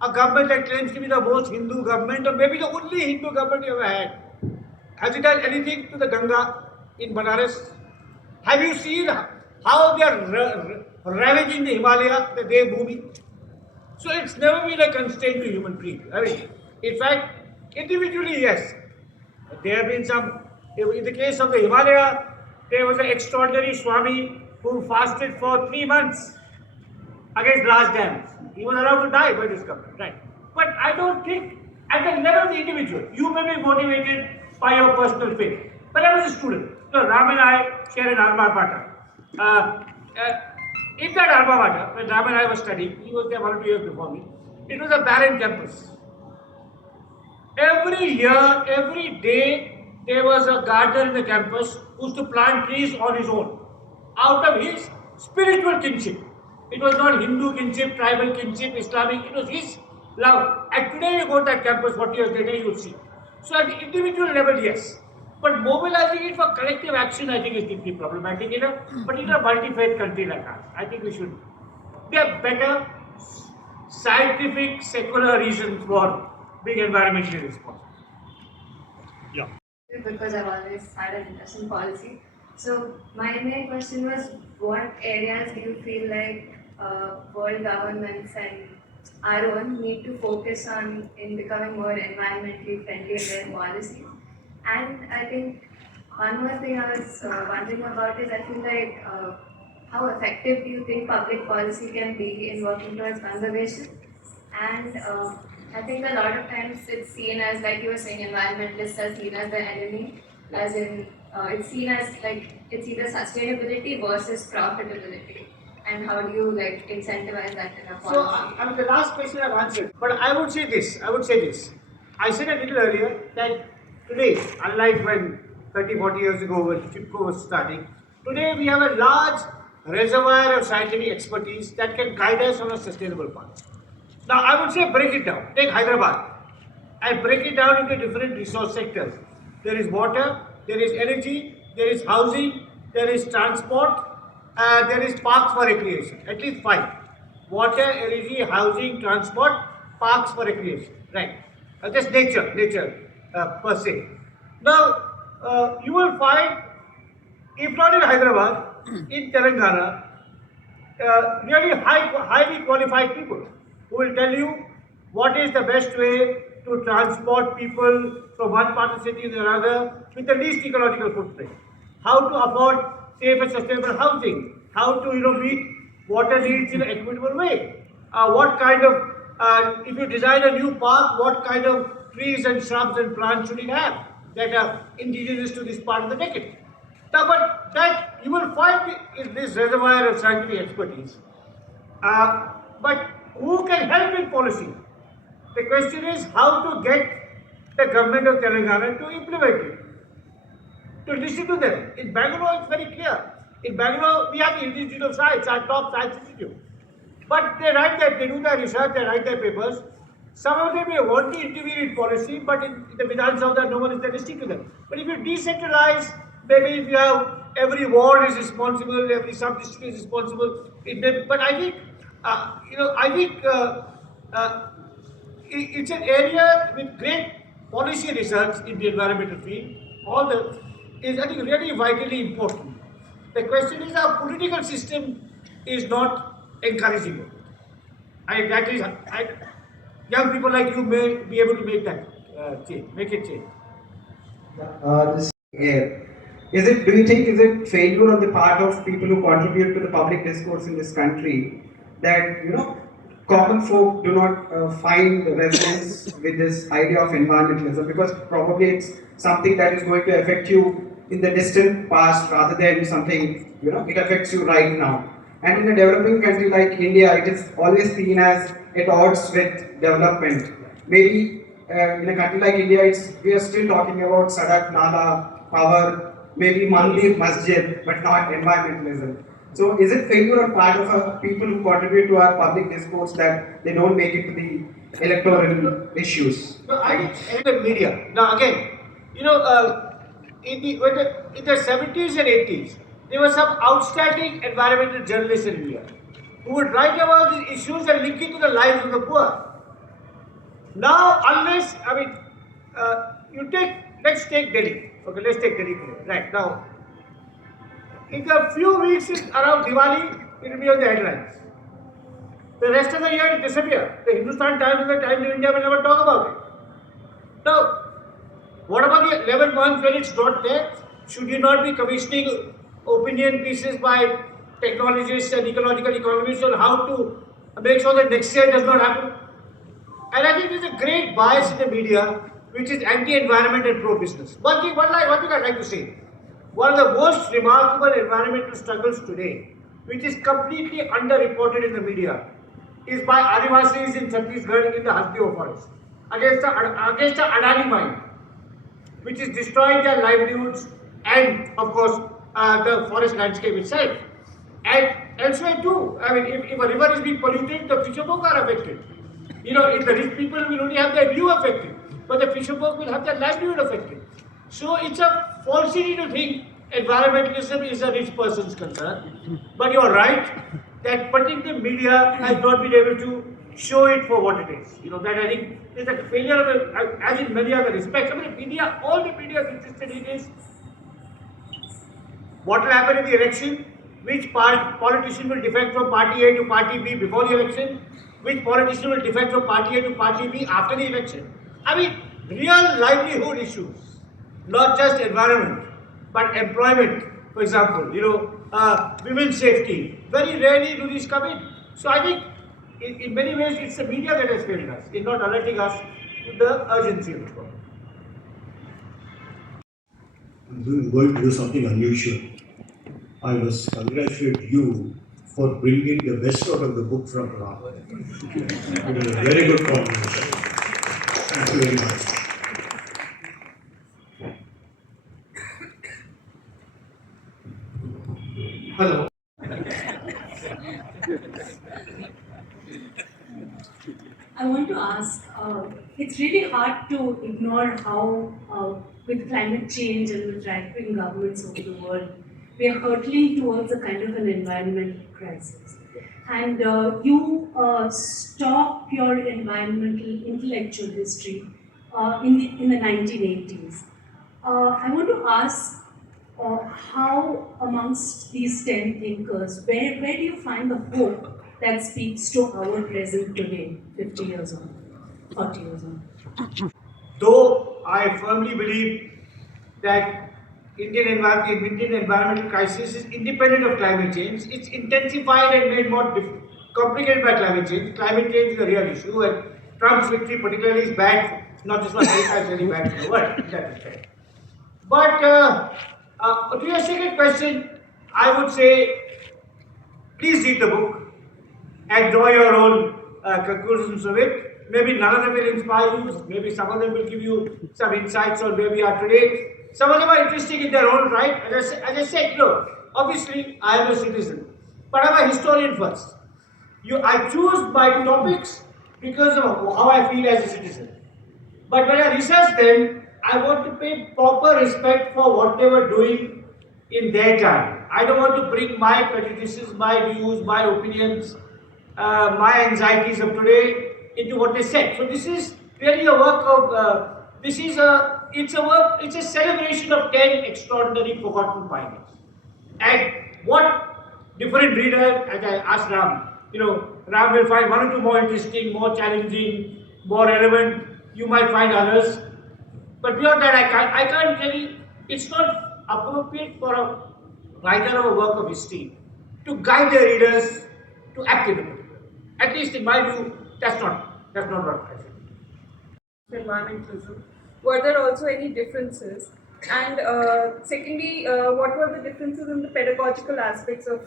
a government that claims to be the most Hindu government, or maybe the only Hindu government you ever had. Has it done anything to the Ganga in Banaras? Have you seen how they are ravaging the Himalaya, the Devbhumi? So it's never been a constraint to human breed. I mean, in fact, individually, yes. There have been some, in the case of the Himalaya, there was an extraordinary Swami who fasted for 3 months against large dams. He was allowed to die by this government, right? But I don't think, at the level of the individual, you may be motivated by your personal faith. But I was a student. So Ram and I share an alma mater. In that alma mater, when Ram and I were studying, he was there 1 or 2 years before me, it was a barren campus. Every year, every day, there was a gardener in the campus who used to plant trees on his own, out of his spiritual kinship. It was not Hindu kinship, tribal kinship, Islamic, it was his love. And today you go to that campus 40 years later, you will see. So at the individual level, yes. But mobilizing it for collective action, I think is deeply problematic, but in a multi-faith country like ours. I think we should. There are better scientific, secular reasons for being environmentally responsible. Yeah. Because I've always had an interest in policy. So my main question was, what areas do you feel like world governments and our own need to focus on in becoming more environmentally friendly in their policy? And I think one more thing I was wondering about is, I feel like how effective do you think public policy can be in working towards conservation? And I think a lot of times it's seen as, like you were saying, environmentalists are seen as the enemy, as in it's seen as like it's either sustainability versus profitability. And how do you incentivize that in a policy? So, I mean, the last question I've answered, but I would say this. I said a little earlier that today, unlike when 30, 40 years ago when Chipko was starting, today we have a large reservoir of scientific expertise that can guide us on a sustainable path. Now, I would say break it down. Take Hyderabad and break it down into different resource sectors. There is water, there is energy, there is housing, there is transport, there is parks for recreation. At least 5. Water, energy, housing, transport, parks for recreation. Right. Just nature per se. Now, you will find, if not in Hyderabad, in Telangana, really highly qualified people who will tell you what is the best way to transport people from one part of the city to another with the least ecological footprint. How to afford safe and sustainable housing. How to meet water needs in an equitable way. What kind of if you design a new park, what kind of trees and shrubs and plants should it have that are indigenous to this part of the decade? Now, but that you will find in this reservoir of scientific expertise. But who can help in policy? The question is how to get the government of Telangana to implement it, to listen to them. In Bangalore, it's very clear. In Bangalore, we have the Institute of Science, our top science institute. But they write that, they do their research, they write their papers. Some of them may want to intervene in policy, but in the Vidhan Sabha, no one is there to stick to them. But if you decentralize, maybe if you have every ward is responsible, every sub-district is responsible, it may, but I think, it's an area with great policy research in the environmental field. All the is, I think, really vitally important. The question is our political system is not encouraging it. Young people like you may be able to make that change, make it change. Do you think is it failure on the part of people who contribute to the public discourse in this country that common folk do not find resonance with this idea of environmentalism because probably it's something that is going to affect you in the distant past rather than something it affects you right now. And in a developing country like India, it is always seen as at odds with development. Maybe in a country like India, we are still talking about sadak, nala, power, maybe mandir, masjid, but not environmentalism. So is it failure on part of people who contribute to our public discourse that they don't make it to the electoral issues? No, I think the media. Now again, in the 70s and 80s, there were some outstanding environmental journalists in India who would write about these issues and link it to the lives of the poor. Now, let's take Delhi. Okay, let's take Delhi today. Right now, in a few weeks around Diwali, it will be on the headlines. The rest of the year, it disappears. The Hindustan Times and the Times of India will never talk about it. Now, what about the 11 months when it's not there? Should you not be commissioning opinion pieces by technologists and ecological economists on how to make sure that next year does not happen? And I think there's a great bias in the media which is anti-environment and pro-business. One thing I'd like to say. One of the most remarkable environmental struggles today, which is completely underreported in the media, is by Adivasis in Chhattisgarh in the Hasdeo forest against the Adani mine, which is destroying their livelihoods and, of course, the forest landscape itself. And elsewhere too. I mean, if a river is being polluted, the fisherfolk are affected. If the rich people will only have their view affected, but the fisherfolk will have their livelihood affected. So it's a falsity to think environmentalism is a rich person's concern. But you're right that particular media has not been able to show it for what it is. That I think is a failure of as in many other respects. I mean, media, all the media is interested in is what will happen in the election, which politician will defect from party A to party B before the election, which politician will defect from party A to party B after the election. I mean, real livelihood issues, not just environment, but employment, for example, women's safety. Very rarely do these come in. So I think in many ways it's the media that has failed us in not alerting us to the urgency of the problem. I'm going to do something unusual. I must congratulate you for bringing the best out of the book from Ram. It was a very good combination. Thank you very much. Hello. I want to ask, it's really hard to ignore how, with climate change and with right-wing governments over the world, we are hurtling towards a kind of an environmental crisis. And you stop your environmental intellectual history in the 1980s. I want to ask how amongst these 10 thinkers, where do you find the hope that speaks to our present today, 50 years on, 40 years on? Though I firmly believe that Indian environmental crisis is independent of climate change, it's intensified and made more complicated by climate change. Climate change is a real issue, and Trump's victory particularly is bad, not just for America, it's very bad for the world in that respect. But to your second question, I would say please read the book and draw your own conclusions of it. Maybe none of them will inspire you, maybe some of them will give you some insights on where we are today. Some of them are interesting in their own right. As I said, look, obviously I am a citizen, but I'm a historian first. I choose my topics because of how I feel as a citizen. But when I research them, I want to pay proper respect for what they were doing in their time. I don't want to bring my prejudices, my views, my opinions, my anxieties of today into what they said. So this is really a work of, it's a celebration of 10 extraordinary forgotten pioneers. And what different reader, as I asked Ram, Ram will find one or two more interesting, more challenging, more relevant. You might find others. But beyond that, I can't really, it's not appropriate for a writer of a work of history to guide their readers to act in the book. At least in my view, that's not what I think. Environmentalism. Were there also any differences? And secondly, what were the differences in the pedagogical aspects of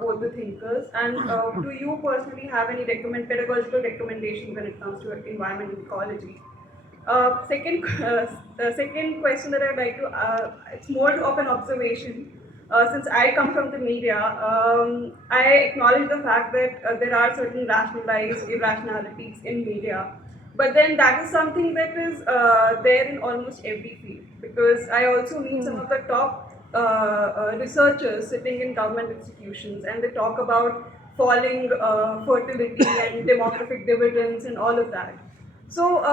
both the thinkers? And do you personally have any pedagogical recommendations when it comes to environment and ecology? Second question that I'd like to, it's more of an observation. Since I come from the media, I acknowledge the fact that there are certain rationalized irrationalities in media. But then that is something that is there in almost every field, because I also meet some of the top researchers sitting in government institutions, and they talk about falling fertility and demographic dividends and all of that. So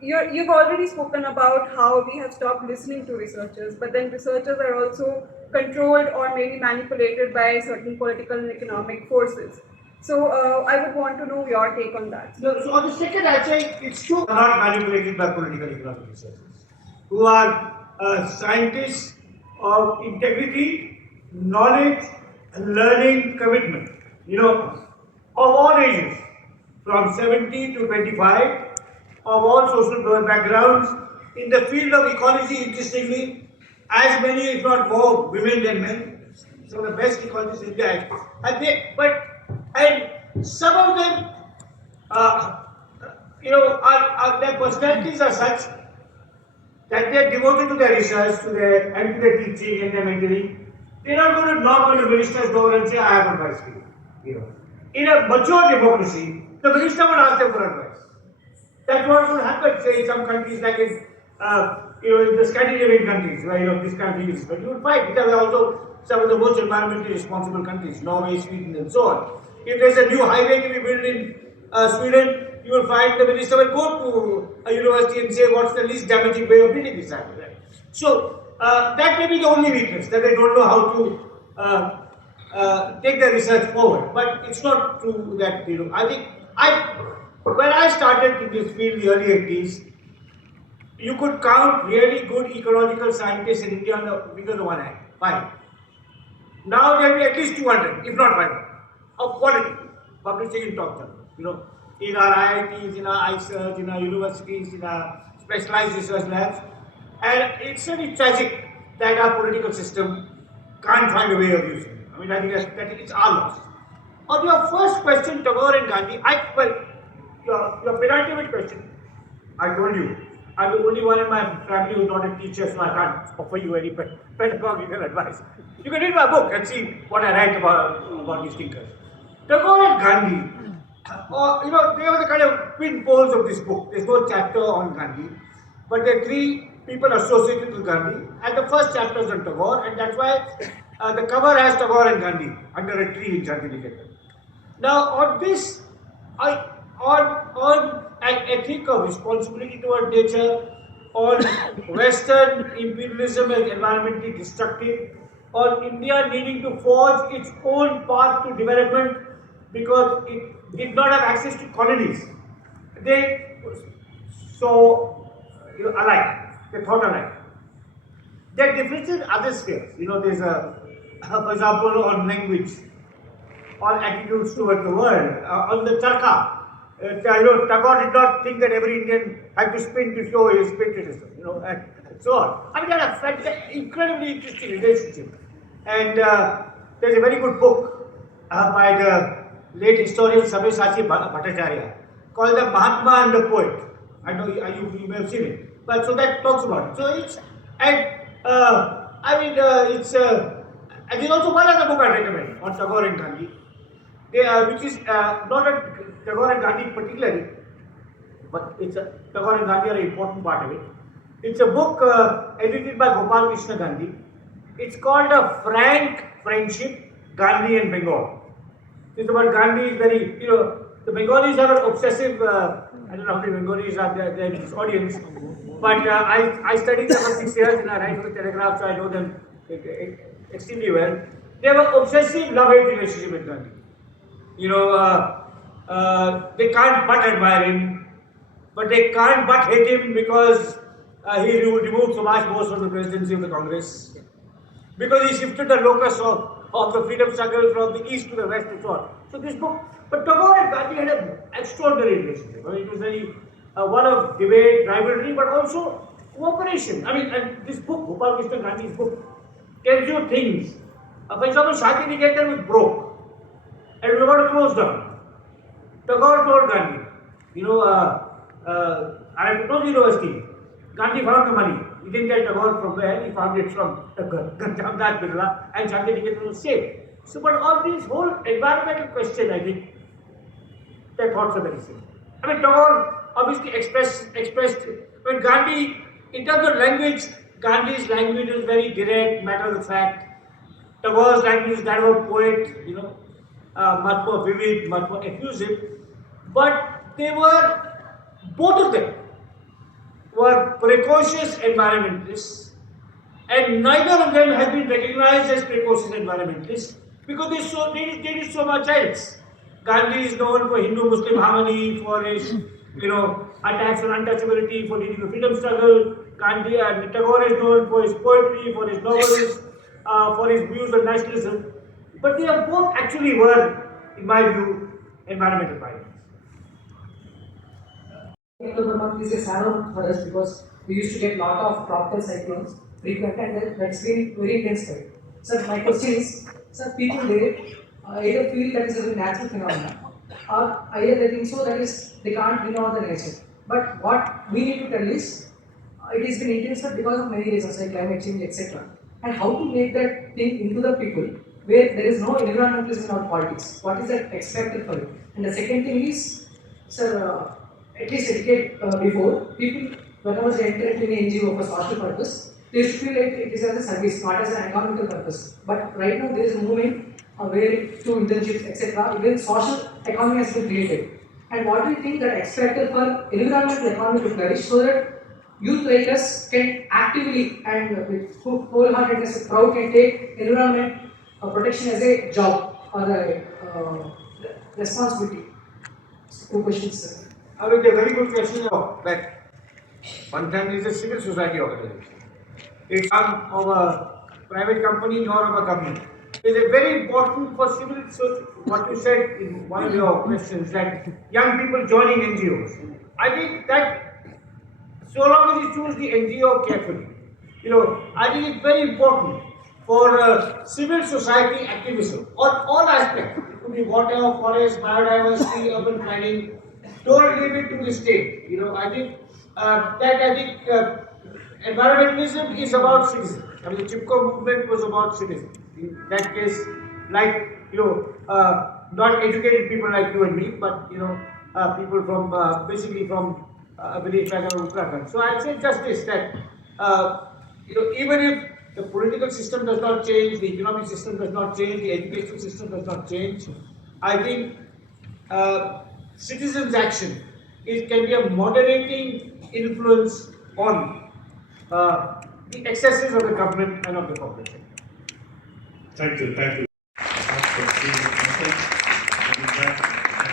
you've already spoken about how we have stopped listening to researchers, but then researchers are also controlled or maybe manipulated by certain political and economic forces. So I would want to know your take on that. So on the second, I'd say it's true. Not manipulated by political economic researchers, who are scientists of integrity, knowledge, learning, commitment. Of all ages, from 70 to 25, of all social backgrounds. In the field of ecology, interestingly, as many, if not more, women than men. Some of the best ecologists in India. And some of them, their personalities are such that they are devoted to their research, to their teaching and their mentoring. They're not going to knock on the minister's door and say, "I have advice for you." In a mature democracy, the minister would ask them for advice. That's what would happen, say, in some countries like in the Scandinavian countries, where this country is. But you would find these are also some of the most environmentally responsible countries, Norway, Sweden, and so on. If there's a new highway to be built in Sweden, you will find the minister will go to a university and say, what's the least damaging way of building this highway? Right? So that may be the only weakness, that they don't know how to take their research forward. But it's not true that, I think, when I started in this field in the early 80s, you could count really good ecological scientists in India on the finger of one hand, 5. Now there will be at least 200, if not 500, of quality, publishing in top journals. In our IITs, in our iSearch, in our universities, in our specialized research labs. And it's really tragic that our political system can't find a way of using it. I mean, I think that it's our loss. On your first question, Tagore and Gandhi, your penultimate question, I told you, I'm the only one in my family who's not a teacher, so I can't offer you any pedagogical advice. You can read my book and see what I write about these thinkers. Tagore and Gandhi, they were the kind of twin poles of this book. There's no chapter on Gandhi, but there are 3 people associated with Gandhi, and the first chapter is on Tagore, and that's why the cover has Tagore and Gandhi under a tree in Chandigarh. Now, on this, on an ethic of responsibility toward nature, on Western imperialism as environmentally destructive, on India needing to forge its own path to development because it did not have access to colonies. They saw alike, they thought alike. There are differences in other spheres. There's for example, on language, on attitudes towards the world, on the charkha. Tagore did not think that every Indian had to spin to show his patriotism, and so on. I mean, they had an incredibly interesting relationship. And there's a very good book by the late historian Sabyasachi Bhattacharya called The Mahatma and the Poet. I know you may have seen it. But so that talks about it. So it's, and and there's also one other book I recommend on Tagore and Gandhi, which is not a Tagore and Gandhi particularly, but it's Tagore and Gandhi are an important part of it. It's a book edited by Gopal Krishna Gandhi. It's called A Frank Friendship, Gandhi and Bengal. It's about Gandhi is very, the Bengalis have an obsessive, I don't know how many Bengalis are there in this audience, but I studied them for 6 years and I write for the Telegraph, so I know them extremely well. They have an obsessive love-hate relationship with Gandhi. They can't but admire him, but they can't but hate him because he removed Subhash Bose from the presidency of the Congress, because he shifted the locus of the freedom struggle from the east to the west and so on. So this book, but Tagore and Gandhi had an extraordinary relationship. I mean, it was very one of debate, rivalry, but also cooperation. I mean, and this book, Gopal Krishna Gandhi's book, tells you things. For example, Shanti Niketan was broke and we were going to close down. Tagore told Gandhi, I have to close the university. Gandhi found the money. He didn't tell Tagore from where, he found it from Gandhar Birla, and Shanti Niketan was saved. So, but on this whole environmental question, I think their thoughts are very similar. I mean, Tagore obviously expressed when Gandhi, in terms of language, Gandhi's language is very direct, matter of fact. Tagore's language is that of a poet, much more vivid, much more effusive. But they were, both of them were precocious environmentalists, and neither of them have been recognized as precocious environmentalists because they did so much else. Gandhi is known for Hindu-Muslim harmony, for his attacks on untouchability, for leading the freedom struggle. Tagore is known for his poetry, for his novels, for his views on nationalism. But they both actually were, in my view, environmental pioneers. Is a saddle for us because we used to get lot of tropical cyclones frequent, and that's been very intense. So my question is, sir, people there either feel that is a very natural phenomenon, or either they think so that is they can't ignore the nature. But what we need to tell is, it has been intensified because of many reasons like climate change, etc. And how to make that thing into the people where there is no environmentalism in our politics. What is that expected for it? And the second thing is, sir, at least a decade before, people, whenever they enter into an NGO for social purpose, they used to feel like it is as a service, not as an economical purpose. But right now there is a movement where through internships, etc., even social economy has been created. And what do you think that expected for environmental economy to flourish so that youth like us can actively and with wholeheartedness, proud can take environment protection as a job or a responsibility? Two questions, sir. I mean, a very good question that MANTHAN is a civil society organization. It's not of a private company nor of a government. It is very important for civil, so what you said in one of your questions, that young people joining NGOs. I think that so long as you choose the NGO carefully, I think it's very important for civil society activism on all aspects. It could be water, forest, biodiversity, urban planning. Don't leave it to the state. I think environmentalism is about citizens. I mean, the Chipko movement was about citizens. In that case, not educated people like you and me, but people from basically from a village like Uttarakhand. So I'd say just this, that even if the political system does not change, the economic system does not change, the educational system does not change, I think citizens' action can be a moderating influence on the excesses of the government and of the corporate sector. Thank you, thank you.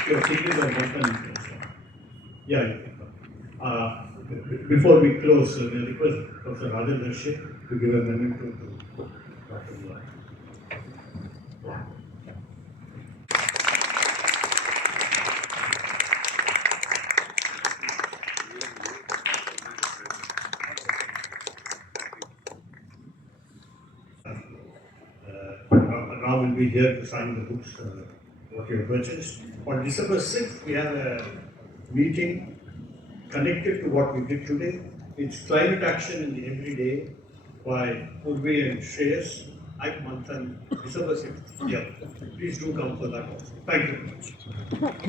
Your changes are Manthan. Yeah. Before we close, may I request Professor Rajendra Sheikh to give a memento to Dr. Guha. Now will be here to sign the books, what you have purchased. On December 6th, we have a meeting connected to what we did today. It's climate action in the everyday by Urvi and Shreyas at Manthan, December 6th. Yeah, please do come for that also. Thank you very much.